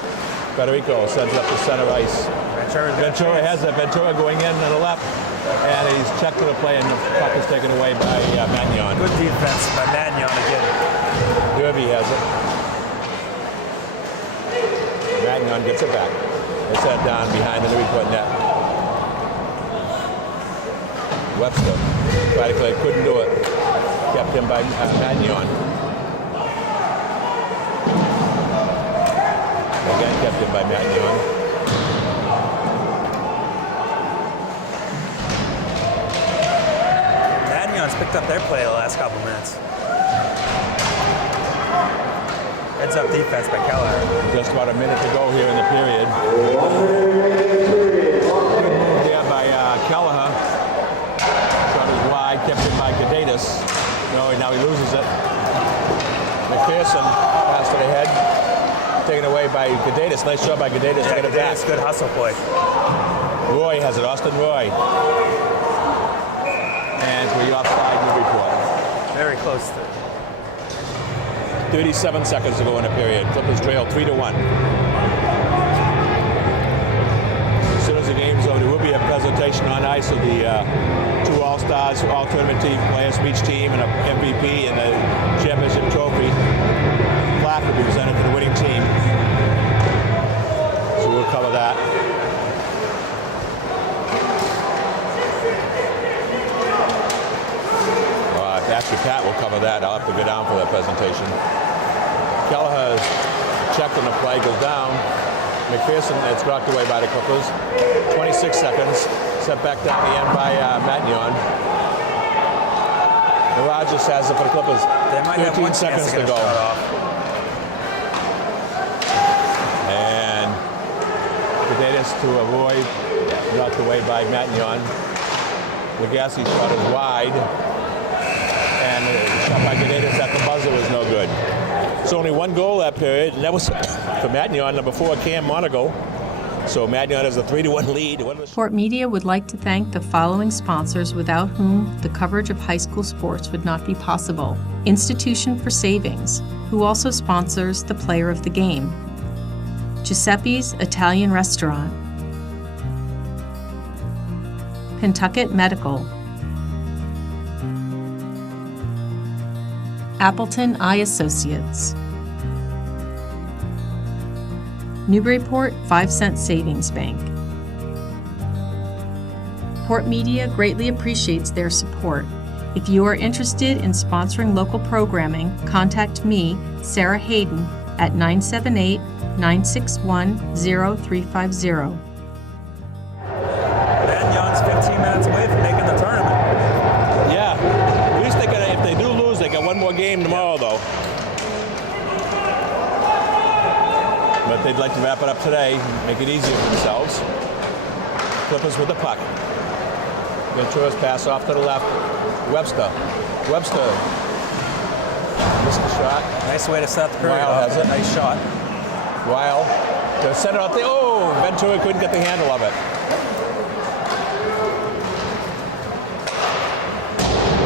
Federico sends it up to center ice. Ventura has it. Ventura going in to the left. And he's checked to the play, and the puck is taken away by Matignon. Good defense by Matignon again. Derby has it. Matignon gets it back. They set it down behind the Newburyport net. Webster tried to play, couldn't do it. Kept him by Matignon. Again kept him by Matignon. Picked up their play the last couple minutes. Heads up defense by Keller. Just about a minute to go here in the period. Good move there by Kelleher. Shot is wide, kept it by Gadatis. No, now he loses it. McPherson pass to the head. Taken away by Gadatis. Nice job by Gadatis to get it back. Good hustle play. Roy has it, Austin Roy. And we offside Newburyport. Very close to 37 seconds to go in the period. Clippers trail 3-1. As soon as the game's over, there will be a presentation on ice of the two All-Stars, all-tournament team players from each team, and an MVP and a championship trophy. Plaque will be presented to the winning team. So we'll cover that. Actually, Pat will cover that. I'll have to go down for that presentation. Kelleher checked on the play, goes down. McPherson, it's knocked away by the Clippers. 26 seconds. Set back down the end by Matignon. Rogers has it for the Clippers. They might 13 have 1 seconds to go. And Gadatis to avoid. Knocked away by Matignon. Lagasse shot is wide. And the shot by Gadatis at the buzzer was no good. It's only one goal that period, and that was for Matignon, number 4, Cam Monagle. So Matignon has a 3-1 lead. Port Media would like to thank the following sponsors without whom the coverage of high school sports would not be possible. Institution for Savings, who also sponsors the player of the game. Giuseppe's Italian Restaurant. Pentucket Medical. Appleton Eye Associates. Newburyport 5-cent Savings Bank. Port Media greatly appreciates their support. If you are interested in sponsoring local programming, contact me, Sarah Hayden, at 978-961-0350. Matignon's 15 minutes away from making the tournament. Yeah, at least they got, if they do lose, they got one more game tomorrow, though. But they'd like to wrap it up today, make it easier for themselves. Clippers with the puck. Ventura's pass off to the left. Webster missed the shot. Nice way to set the period. Weil has it. Nice shot. Weil to send it out there. Oh, Ventura couldn't get the handle of it.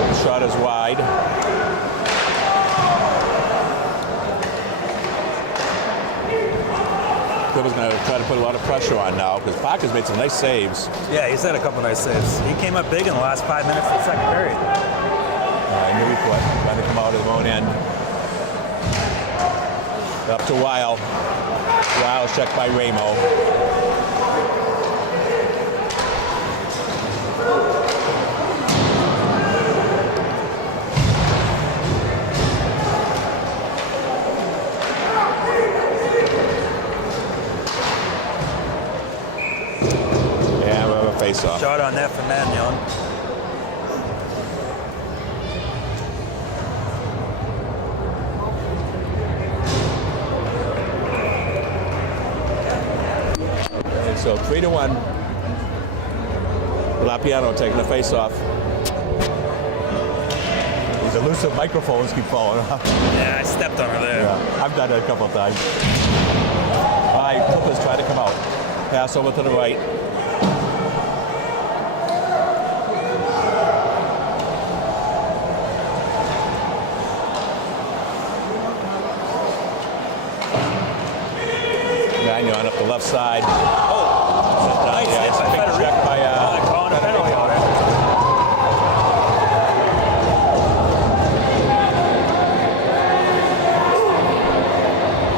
The shot is wide. Clippers going to try to put a lot of pressure on now because Parker's made some nice saves. Yeah, he's had a couple nice saves. He came up big in the last 5 minutes of the second period. Newburyport trying to come out of their own end. Up to Weil. Weil's checked by Ramo. Yeah, we have a face-off. Shot on that for Matignon. So 3-1. Lapiano taking the face off. These elusive microphones keep falling off. Yeah, I stepped on her there. Yeah, I've done it a couple of times. All right, Clippers try to come out. Pass over to the right. Matignon up the left side. Nice hit It's a by big Federico. check by Calling a penalty on it.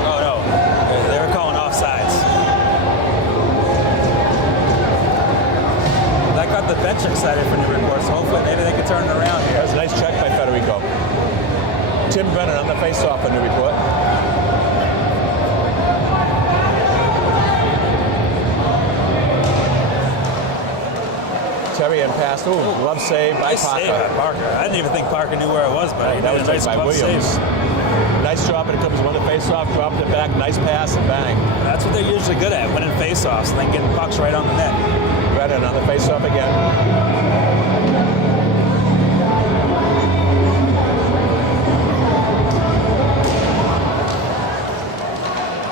Oh no, they were calling offsides. That got the bench excited for Newburyport, so hopefully maybe they can turn it around here. That was a nice check by Federico. Tim Brennan on the face-off in Newburyport. Terry and passed. Ooh, glove save by Nice Parker. save by Parker. I didn't even think Parker knew where it was, but he That did was a nice by glove Williams. save. Nice drop, and it comes one to face-off, dropped it back, nice pass, and bang. That's what they're usually good at, winning face-offs and then getting pucks right on the net. Brennan on the face-off again.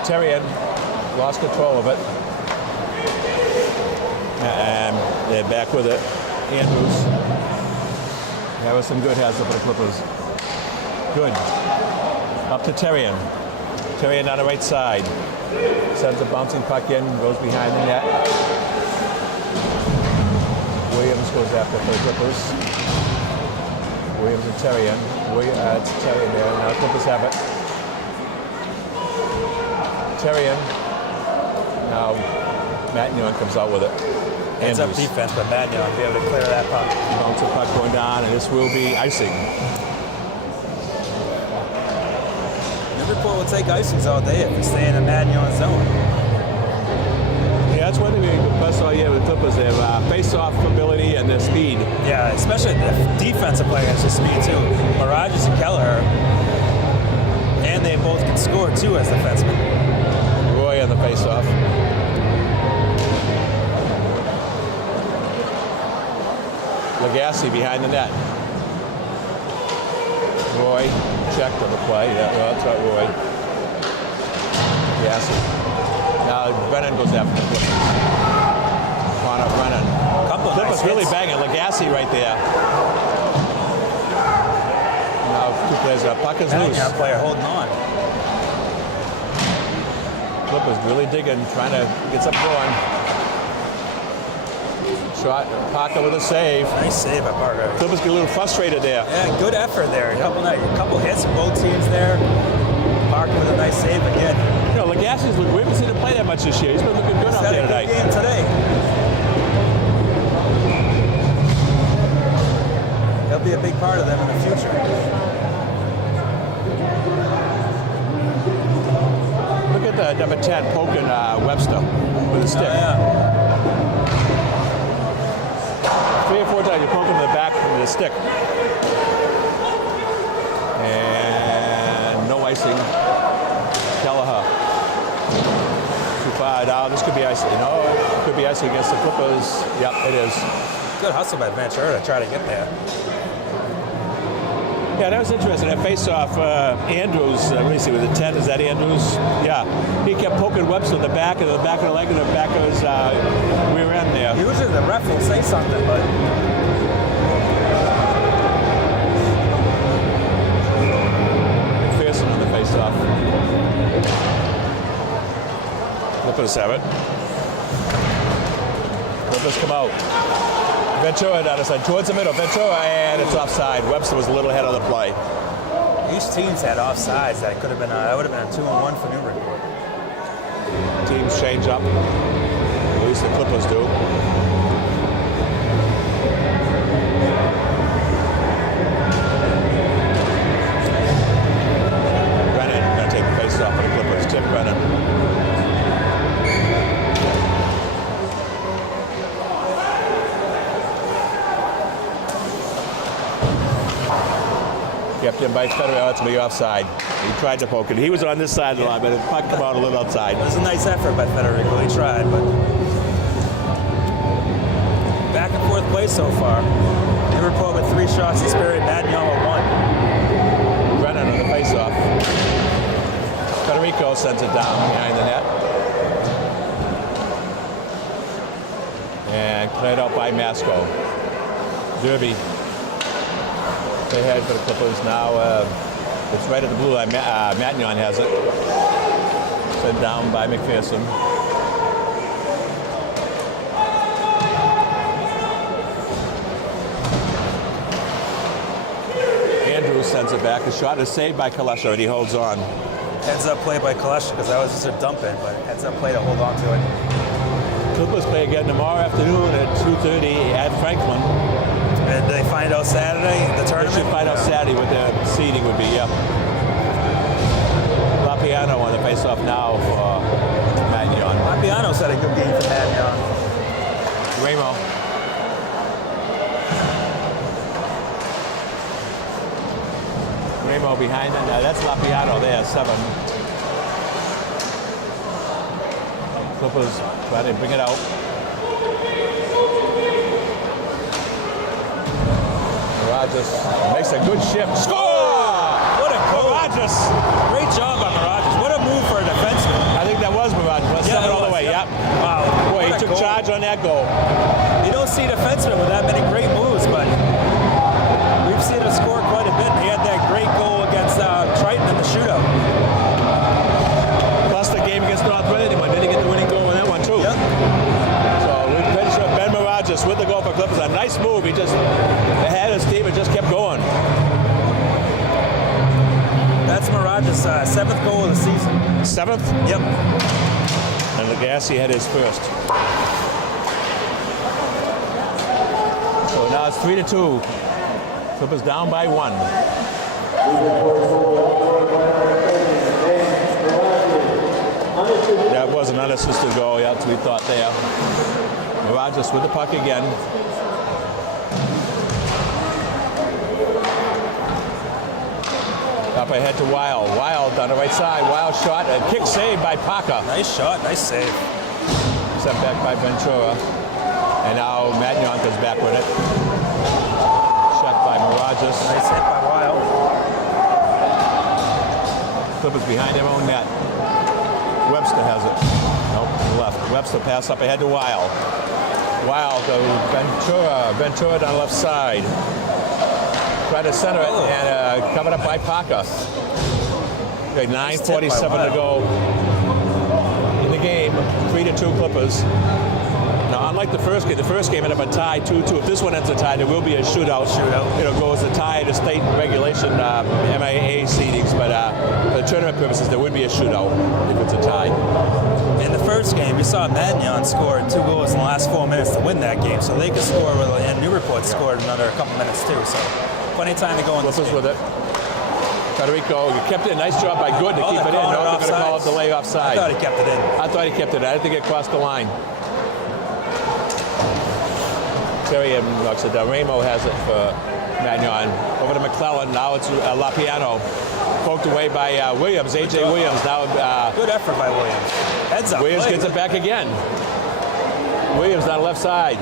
Terrian lost control of it. And they're back with it. Andrews. That was some good hands up for the Clippers. Good. Up to Terrian. Terrian on the right side. Sends a bouncing puck in, goes behind the net. Williams goes after for the Clippers. Williams and Terrian. It's Terrian there. Now Clippers have it. Terrian. Now Matignon comes out with it. It's up defense, but Matignon will be able to clear that puck. Bounce the puck going down, and this will be icing. Newburyport will take icings all day if they stay in the Matignon zone. Yeah, that's one thing we impressed all year with the Clippers. They have face-off ability and their speed. Yeah, especially the defensive players, the speed too. Mirages and Kelleher. And they both can score too as defensemen. Roy on the face-off. Lagasse behind the net. Roy checked on the play. Yeah, well, that's not Roy. Lagasse. Now Brennan goes after the Clippers. Connor Brennan. Clippers really banging. Lagasse right there. Now two players. Puck is loose. Matignon player holding on. Clippers really digging, trying to get something going. Shot, Parker with a save. Nice save by Parker. Clippers get a little frustrated there. Yeah, good effort there. A couple hits from both teams there. Parker with a nice save again. You know, Lagasse's we haven't seen him play that much this year. He's been looking good out there tonight. Good game today. He'll be a big part of them in the future. Look at the number 10 poking Webster with a stick. Yeah. 3 or 4 times you poke him in the back with a stick. And no icing. Kelleher. Too far down. This could be icing. No, it could be icing against the Clippers. Yep, it is. Good hustle by Ventura to try to get there. Yeah, that was interesting. That face-off, Andrews, let me see, was it 10? Is that Andrews? Yeah. He kept poking Webster in the back of the leg and the back of his rear end there. Usually the ref will say something, but McPherson on the face-off. Clippers have it. Clippers come out. Ventura down the side, towards the middle. Ventura, and it's offside. Webster was a little ahead of the play. Each team's had offsides. That could have been. That would have been a 2-1 for Newburyport. Teams change up. At least the Clippers do. Brennan going to take the face off of the Clippers. Tim Brennan. Kept him by Federer. That's going to be offside. He tried to poke it. He was on this side of the line, but it puck come out a little outside. It was a nice effort by Federico. He tried, but back and forth play so far. Newburyport with 3 shots this period. Matignon with 1. Brennan on the face-off. Federico sends it down behind the net. And cleared out by Masco. Derby. They head for the Clippers now. It's right at the blue line. Matignon has it. Sent down by McPherson. Andrews sends it back. The shot is saved by Kalesha, and he holds on. Heads-up play by Kalesha, because that was just a dump-in, but heads-up play to hold on to it. Clippers play again tomorrow afternoon at 2:30 at Franklin. And they find out Saturday, the tournament? They should find out Saturday what the seeding would be, yep. Lapiano on the face-off now for Matignon. Lapiano's had a good game for Matignon. Ramo. Ramo behind it. That's Lapiano there, 7. Clippers trying to bring it out. Mirages makes a good shift. Score! What a goal. Mirages. Great job by Mirages. What a move for a defenseman. I think that was Mirages. Yeah, 7 all the way, yeah. yep. Wow. Boy, he What a took goal. charge on that goal. You don't see defensemen with that many great moves, but we've seen him score quite a bit. He had that great goal against Triton in the shootout. Plus the game against North Reading, when did he get the winning goal in that one too? Yep. So we pretty sure Ben Mirages with the goal for Clippers. A nice move. He just had his team and just kept going. That's Mirages' 7th goal of the season. 7th? Yep. And Legassi had his first. So now it's 3-2. Clippers down by 1. That was an unassisted goal, yeah, that's what we thought there. Mirages with the puck again. Up ahead to Wild. Wild on the right side. Wild shot. A kick saved by Parker. Nice shot. Nice save. Sent back by Ventura. And now Matignon comes back with it. Shot by Mirages. Nice hit by Wild. Clippers behind their own net. Webster has it. Nope, left. Webster pass up ahead to Wild. Wild to Ventura. Ventura down the left side. Try to center it and covered up by Parker. Okay, 9:47 to go in the game. 3-2 Clippers. Now, unlike the first game ended up a tie 2-2. If this one ends a tie, there will be a shootout. It'll go as a tie to state regulation MIA seedings, but for tournament purposes, there would be a shootout if it's a tie. In the first game, we saw Matignon score 2 goals in the last 4 minutes to win that game, so they could score, and Newburyport scored another couple minutes too, so plenty of time to go in this Clippers game. with it. Federico kept it. Nice job by Good to keep it in. No, they're going to call it delay offside. I thought he kept it in. I thought he kept it. I didn't think it crossed the line. Terry knocks it down. Ramo has it for Matignon. Over to McClellan. Now it's Lapiano. Poked away by Williams. A.J. Williams. Now Good effort by Williams. Heads up. Williams play. gets it back again. Williams on the left side.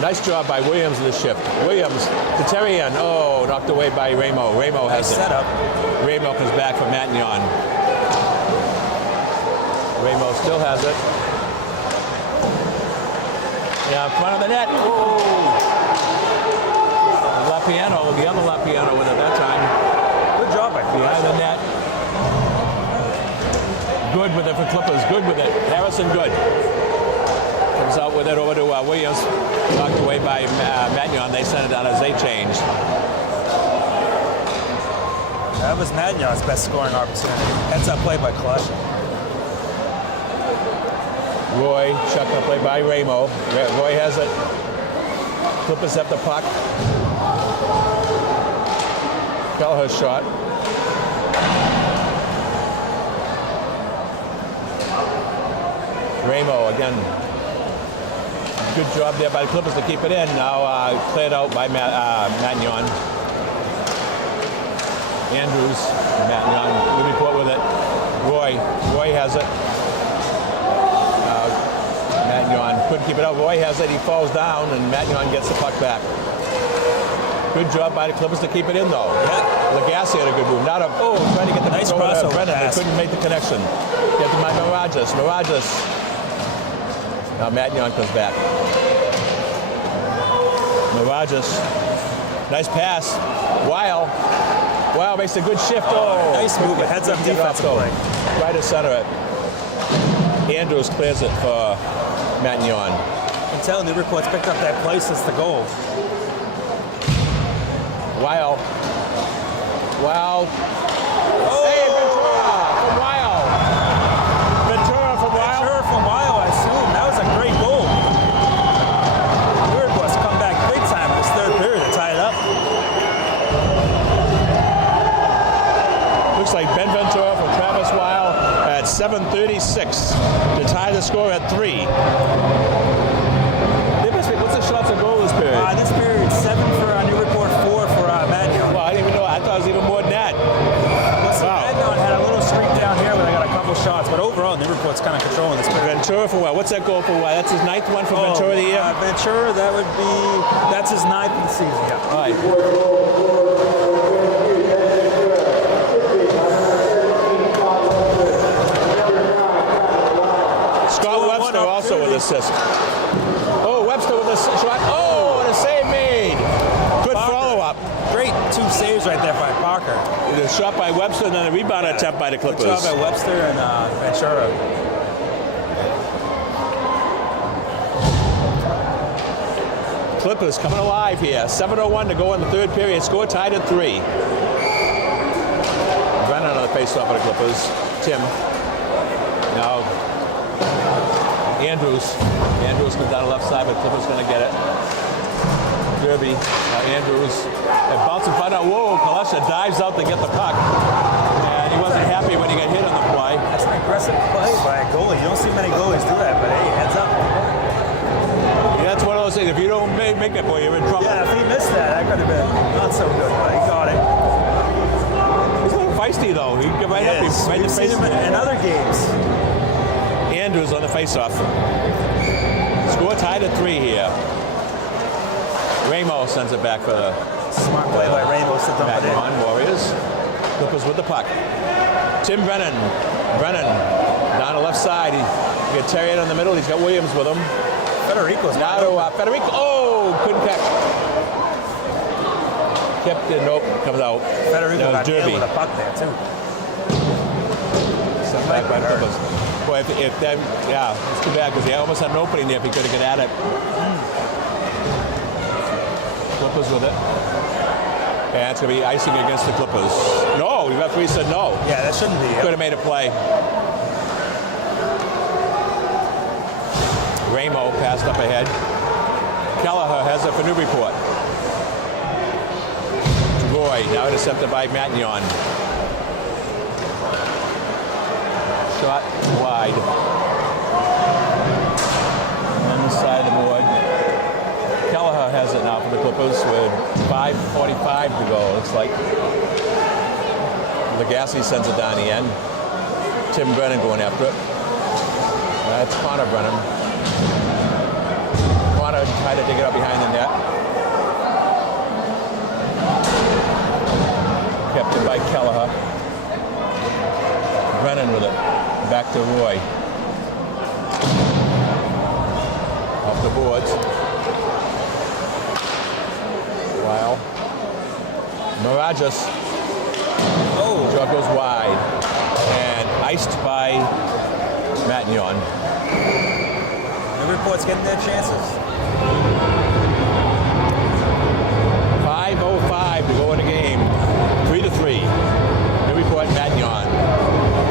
Nice job by Williams in the shift. Williams to Terrian. Oh, knocked away by Ramo. Ramo has Nice it. setup. Ramo comes back for Matignon. Ramo still has it. Yeah, in front of the net. Oh! Lapiano, the other Lapiano with it that time. Good job by Behind the net. Good with it for Clippers. Good with it. Harrison Good. comes out with it over to Williams. Knocked away by Matignon. They send it down as they changed. That was Matignon's best scoring opportunity. Heads-up play by Clutch. Roy, shotgun play by Ramo. Roy has it. Clippers have the puck. Kelleher's shot. Ramo again. Good job there by the Clippers to keep it in. Now cleared out by Matignon. Andrews, Matignon, Newburyport with it. Roy has it. Matignon couldn't keep it up. Roy has it. He falls down, and Matignon gets the puck back. Good job by the Clippers to keep it in, though. Lagasse had a good move. Trying to get the nice over to crossover Brennan. They pass. couldn't make the connection. Get to my Mirages. Now Matignon comes back. Mirages. Nice pass. Weil makes a good shift. Nice move. Heads-up defensive play. Right to center it. Andrews clears it for Matignon. You can tell Newburyport's picked up that play since the goal. Weil. Hey, Ventura from Weil. Ventura from Weil, I assume. That was a great goal. Newburyport's come back big time in this third period to tie it up. Looks like Ben Ventura from Travis Weil at 7:36 to tie the score at 3. What's the shots on goal this period? This period, 7 for Newburyport, 4 for Matignon. Well, I didn't even know. I thought it was even more than that. Matignon had a little streak down here where they got a couple shots, but overall, Newburyport's kind of controlling this period. Ventura for Weil. What's that goal for Weil? That's his 9th one for Ventura of the year? Ventura, that's his 9th of the season, yeah. All right. Scott Webster also with assist. Webster with a shot. And a save made. Good follow-up. Great 2 saves right there by Parker. The shot by Webster and then a rebound attempt by the Clippers. Good job by Webster and Ventura. Clippers coming alive here. 7:01 to go in the third period. Score tied at 3. Brennan on the face-off of the Clippers. Tim. Now Andrews comes down the left side, but Clippers going to get it. Derby. Andrews. And bouncing front out. Kalesha dives out to get the puck. And he wasn't happy when he got hit on the play. That's an aggressive play by a goalie. You don't see many goalies do that, but hey, heads up. Yeah, that's one of those things. If you don't make it, boy, you're in trouble. Yeah, if he missed that could have been not so good, but he got it. He's a little feisty, though. He can right up. He's right in the face. In other games. Andrews on the face-off. Score tied at 3 here. Ramo sends it back for the smart play by Ramos to dump it in. Matignon Warriors. Clippers with the puck. Tim Brennan down the left side. He got Terry in the middle. He's got Williams with him. Federico's now to Federico. Couldn't catch. Kept it. Nope. Comes out. Federico got nailed with a puck there too. Sent back by Clippers. Boy, if that, it's too bad because he almost had an opening there if he could have got at it. Clippers with it. And it's going to be icing against the Clippers. No, the referee said no. Yeah, that shouldn't be. Could have made a play. Ramo passed up ahead. Kelleher has it for Newburyport. Roy now intercepted by Matignon. Shot wide. On the side of the board. Kelleher has it now for the Clippers with 5:45 to go. Looks like Lagasse sends it down the end. Tim Brennan going after it. That's Connor Brennan. Connor tried to dig it up behind the net. Kept it by Kelleher. Brennan with it. Back to Roy. Off the boards. Weil. Mirages. Shot goes wide. And iced by Matignon. Newburyport's getting their chances. 5:05 to go in the game. 3-3. Newburyport, Matignon.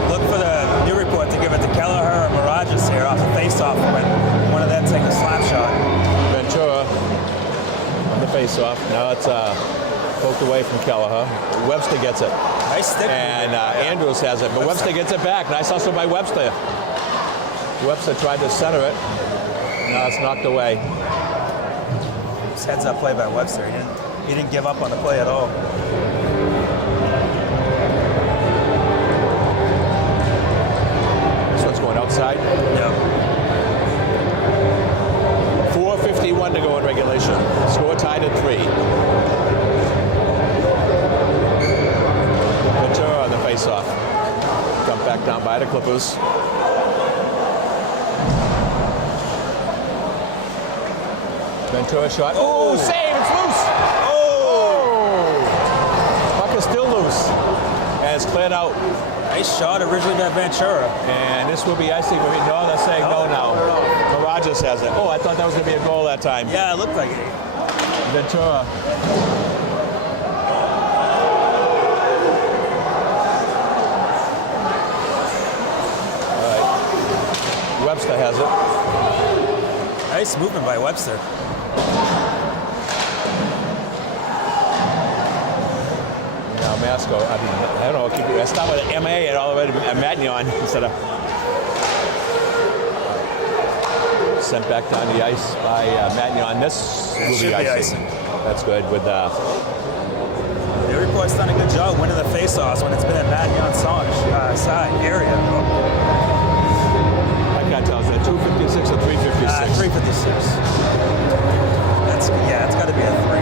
Look for the Newburyport to give it to Kelleher or Mirages here off the face-off when one of them take a slap shot. Ventura on the face-off. Now it's poked away from Kelleher. Webster gets it. Nice stick. And Andrews has it, but Webster gets it back. Nice hustle by Webster. Webster tried to center it. Now it's knocked away. Just heads-up play by Webster. He didn't give up on the play at all. This one's going outside. Yep. 4:51 to go in regulation. Score tied at 3. Ventura on the face-off. Dumped back down by the Clippers. Ventura shot. Oh, save! It's loose! Oh! Puck is still loose. And it's cleared out. Nice shot originally by Ventura. And this will be icing. No, they're saying no now. Mirages has it. Oh, I thought that was going to be a goal that time. Yeah, it looked like it. Ventura. All right. Webster has it. Nice movement by Webster. Now Masco, I don't know, I start with an MA and all the way to Matignon instead of sent back down the ice by Matignon. This will be icing. That's good with Newburyport's done a good job winning the face-offs when it's been at Matignon's side area. I can't tell, is that 256 or 356? 356. It's got to be a 3.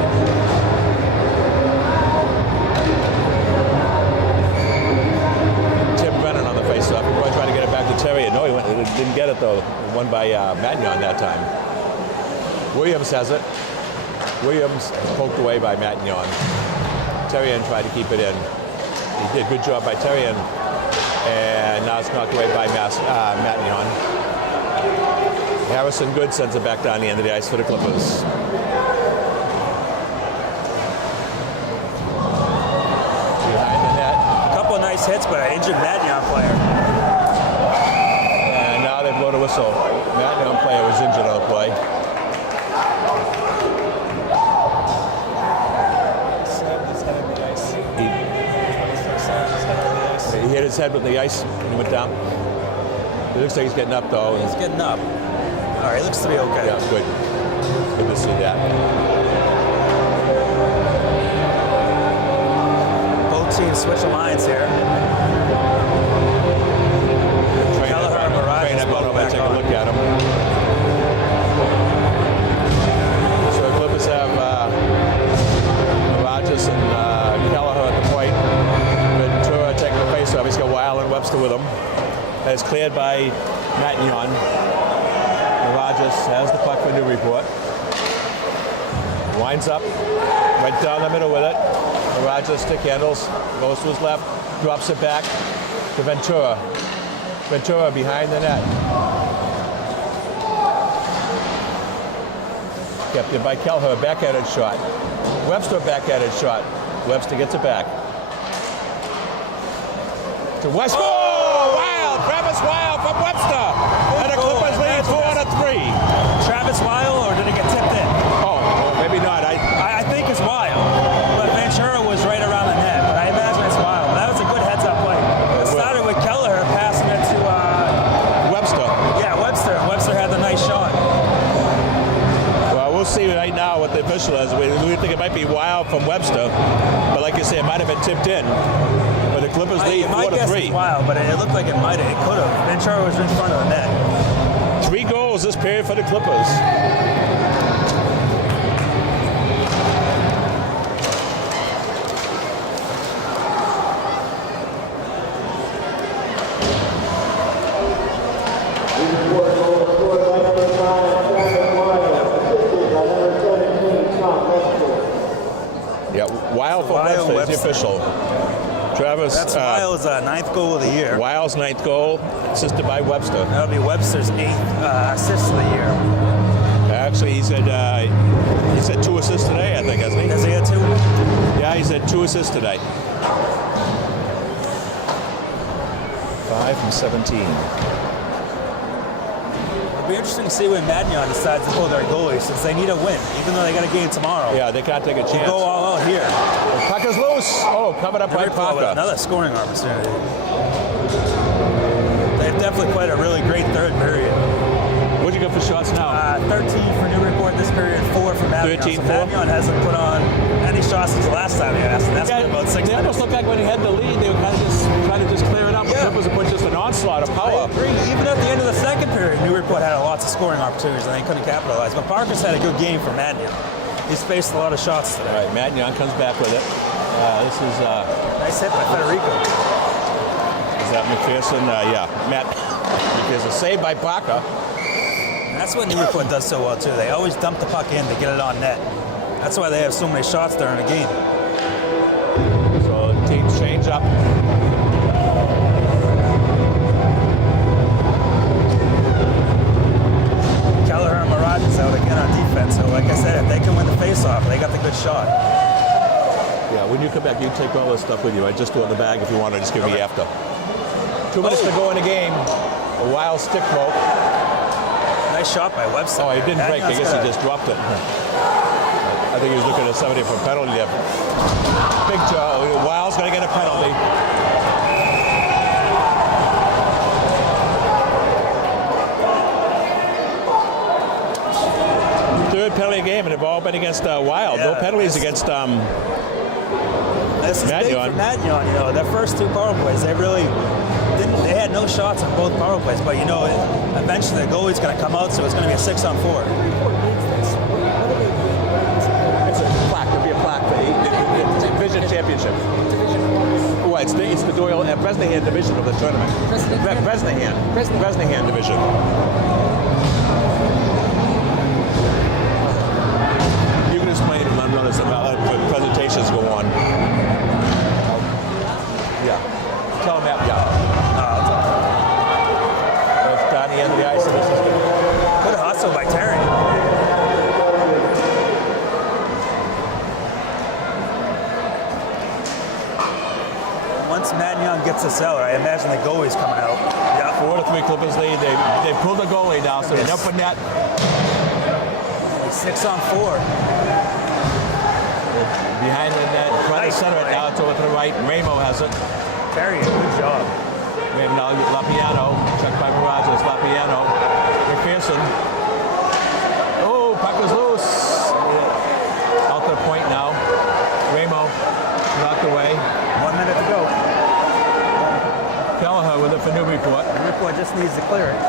Tim Brennan on the face-off. He probably tried to get it back to Terry. No, he didn't get it though. Won by Matignon that time. Williams has it. Williams poked away by Matignon. Terrian tried to keep it in. He did a good job by Terrian. And now it's knocked away by Matignon. Harrison Good sends it back down the end of the ice for the Clippers. Behind the net. A couple of nice hits by an injured Matignon player. And now they blow the whistle. Matignon player was injured on the play. He hit his head with the ice and he went down. It looks like he's getting up though. He's getting up. All right, looks to be okay. Yeah, good. Good to see that. Both teams switching lines here. Kelleher and Mirages both over back take a on. look at him. So the Clippers have Mirages and Kelleher at the point. Ventura taking the face-off. He's got Weil and Webster with him. And it's cleared by Matignon. Mirages has the puck for Newburyport. Winds up, right down the middle with it. Mirages stick handles, goes to his left, drops it back to Ventura. Ventura behind the net. Kept in by Kelleher, backhanded shot. Webster backhanded shot. Webster gets it back. To West. Oh, Weil! Travis Weil from Webster! And the Clippers lead 4-3. Travis Weil, or did it get tipped in? Oh, maybe not. I think it's Weil, but Ventura was right around the net. But I imagine it's Weil. That was a good heads-up play. It started with Kelleher passing it to Webster. Yeah, Webster. Webster had the nice shot. Well, we'll see right now what the official is. We think it might be Weil from Webster, but like you say, it might have been tipped in. But the Clippers lead 4-3. My guess is Weil, but it looked like it might have. It could have. Ventura was in front of the net. 3 goals this period for the Clippers. Yeah, Weil from Weil Webster is the official. Travis. That's Weil's 9th goal of the year. Weil's 9th goal. assisted by Webster. That'll be Webster's 8th assist of the year. Actually, he said 2 assists today, I think, hasn't he? Does he have 2? Yeah, he said 2 assists today. 5 from 17. It'll be interesting to see when Matignon decides to pull their goalie, since they need a win, even though they got a game tomorrow. Yeah, they can't take a chance. Go all out here. Puck is loose. Oh, covered up by Newburyport with Parker. another scoring opportunity. They've definitely played a really great third period. What'd you get for shots now? 13 for Newburyport this period, 4 for Matignon. 13, so 4? Matignon hasn't put on any shots since the last time he asked. That's been about 6 They almost minutes. looked like when he had the lead, they were kind of just trying to just clear it up. Yeah. The Clippers would put just an onslaught of I power. agree. Even at the end of the second period, Newburyport had lots of scoring opportunities and they couldn't capitalize. But Parker's had a good game for Matignon. He's faced a lot of shots today. All right, Matignon comes back with it. This is Nice hit by Federico. is that McPherson? Yeah, Matt McPherson saved by Parker. And that's what Newburyport does so well too. They always dump the puck in to get it on net. That's why they have so many shots during the game. So teams change up. Kelleher and Mirage is out again on defense. So like I said, if they can win the faceoff, they got the good shot. Yeah, when you come back, you take all this stuff with you. I just throw it in the bag if you want to. Just give me after. 2 minutes to go in the game. A wild stick poke. Nice shot by Webster. Oh, he didn't break. I Magnion's guess he got just dropped it. I think he was looking at somebody for a penalty there. Big Joe. Wild's going to get a penalty. Third penalty game, and they've all been against Wild. No Yeah, penalties against This is big for Matignon. Matignon. You know, their first 2 power plays, they really didn't. They had no shots on both power plays, but you know, eventually the goalie's going to come out, so it's going to be a 6-on-4. It's a plaque. There'll be a plaque for the Division Championship. Well, it's the Doyle Bresnahan division of the tournament. Bresnahan division. You can explain it when the presentations go on. Yeah. Tell them that. Yeah. That's down the end of the ice. And this is Good hustle by Terry. Once Matignon gets the cellar, I imagine the goalie's coming out. Yeah. 4-3 Clippers lead. They pulled the goalie down, so they're up in net. 6-on-4. Behind the net, trying to center it. Now it's over to the right. Ramo has it. Terry, good job. We have now Lapiano. Checked by Mirage. It's Lapiano. McPherson. Oh, puck is loose. Out to the point now. Ramo knocked away. 1 minute to go. Kelleher with it for Newburyport. Newburyport just needs to clear it.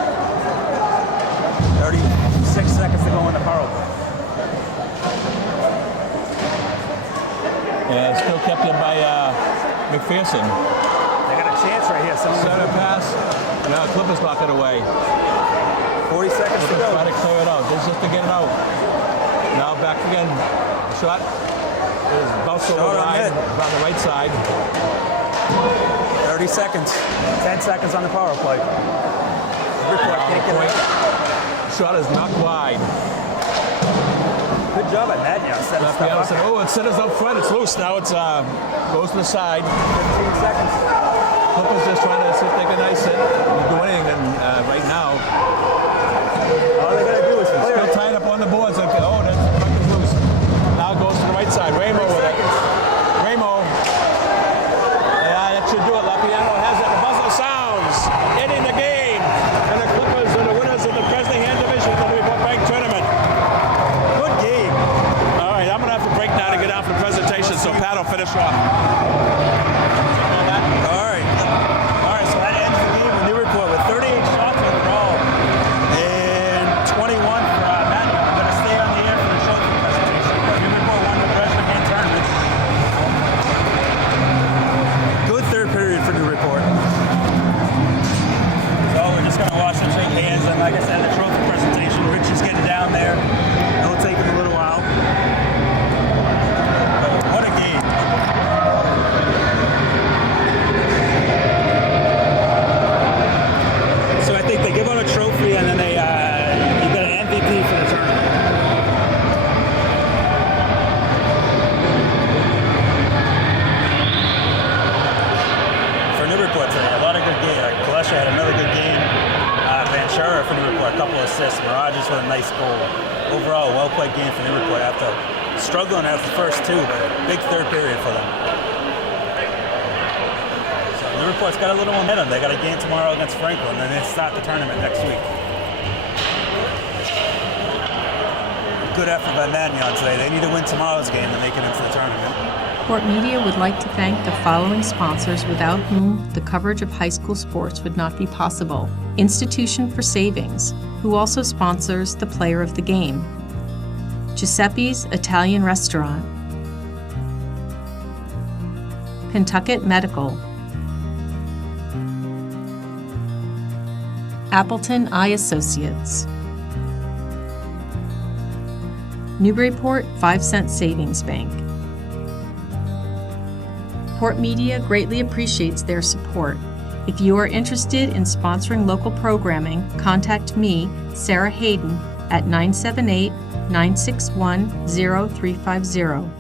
36 seconds to go in the power play. Yeah, still kept in by McPherson. They got a chance right here. Center pass. Now Clippers knock it away. 40 seconds to Clippers go. try to clear it out. This is just to get it out. Now back again. Shot is bounced over Shot on wide net. on the right side. 30 seconds. 10 seconds on the power play. Newburyport On can't the get point. it. Shot is knocked wide. Good job at Matignon setting stuff Lapiano up. said, oh, it centers up front. It's loose. Now it's goes to the side. 15 seconds. Clippers just trying to see if they can ice it. They're doing anything right now. All they gotta do is clear Still it. tied up on the boards. Okay. Oh, that's the puck is loose. Now it goes to the right side. Ramo with it. Ramo. Yeah, that should do it. Lapiano has it. The buzzer sounds. Ending the game. And the Clippers are the winners of the Bresnahan division of the Newburyport Bank tournament. Good game. All right, I'm going to have to break now to get out for the presentation, so Pat will finish off. All right. All right, so that ends the game with Newburyport with 38 shots overall and 21 for Matignon. I'm going to stay on the air for the trophy presentation. Newburyport won the Bresnahan tournament. Good third period for Newburyport. So we're just going to watch them shake hands, and like I said, the trophy presentation, Rich is getting down there. It'll take him a little while. What a game. Scherer for Newburyport, a couple assists. Mirages with a nice goal. Overall, a well-played game for Newburyport after struggling at the first two, but a big third period for them. So Newburyport's got a little momentum. They got a game tomorrow against Franklin, and then they start the tournament next week. Good effort by Matignon today. They need to win tomorrow's game to make it into the tournament. Port Media would like to thank the following sponsors without whom the coverage of high school sports would not be possible. Institution for Savings, who also sponsors the player of the game. Giuseppe's Italian Restaurant. Pentucket Medical. Appleton Eye Associates. Newburyport 5-cent Savings Bank. Port Media greatly appreciates their support. If you are interested in sponsoring local programming, contact me, Sarah Hayden, at 978-961-0350.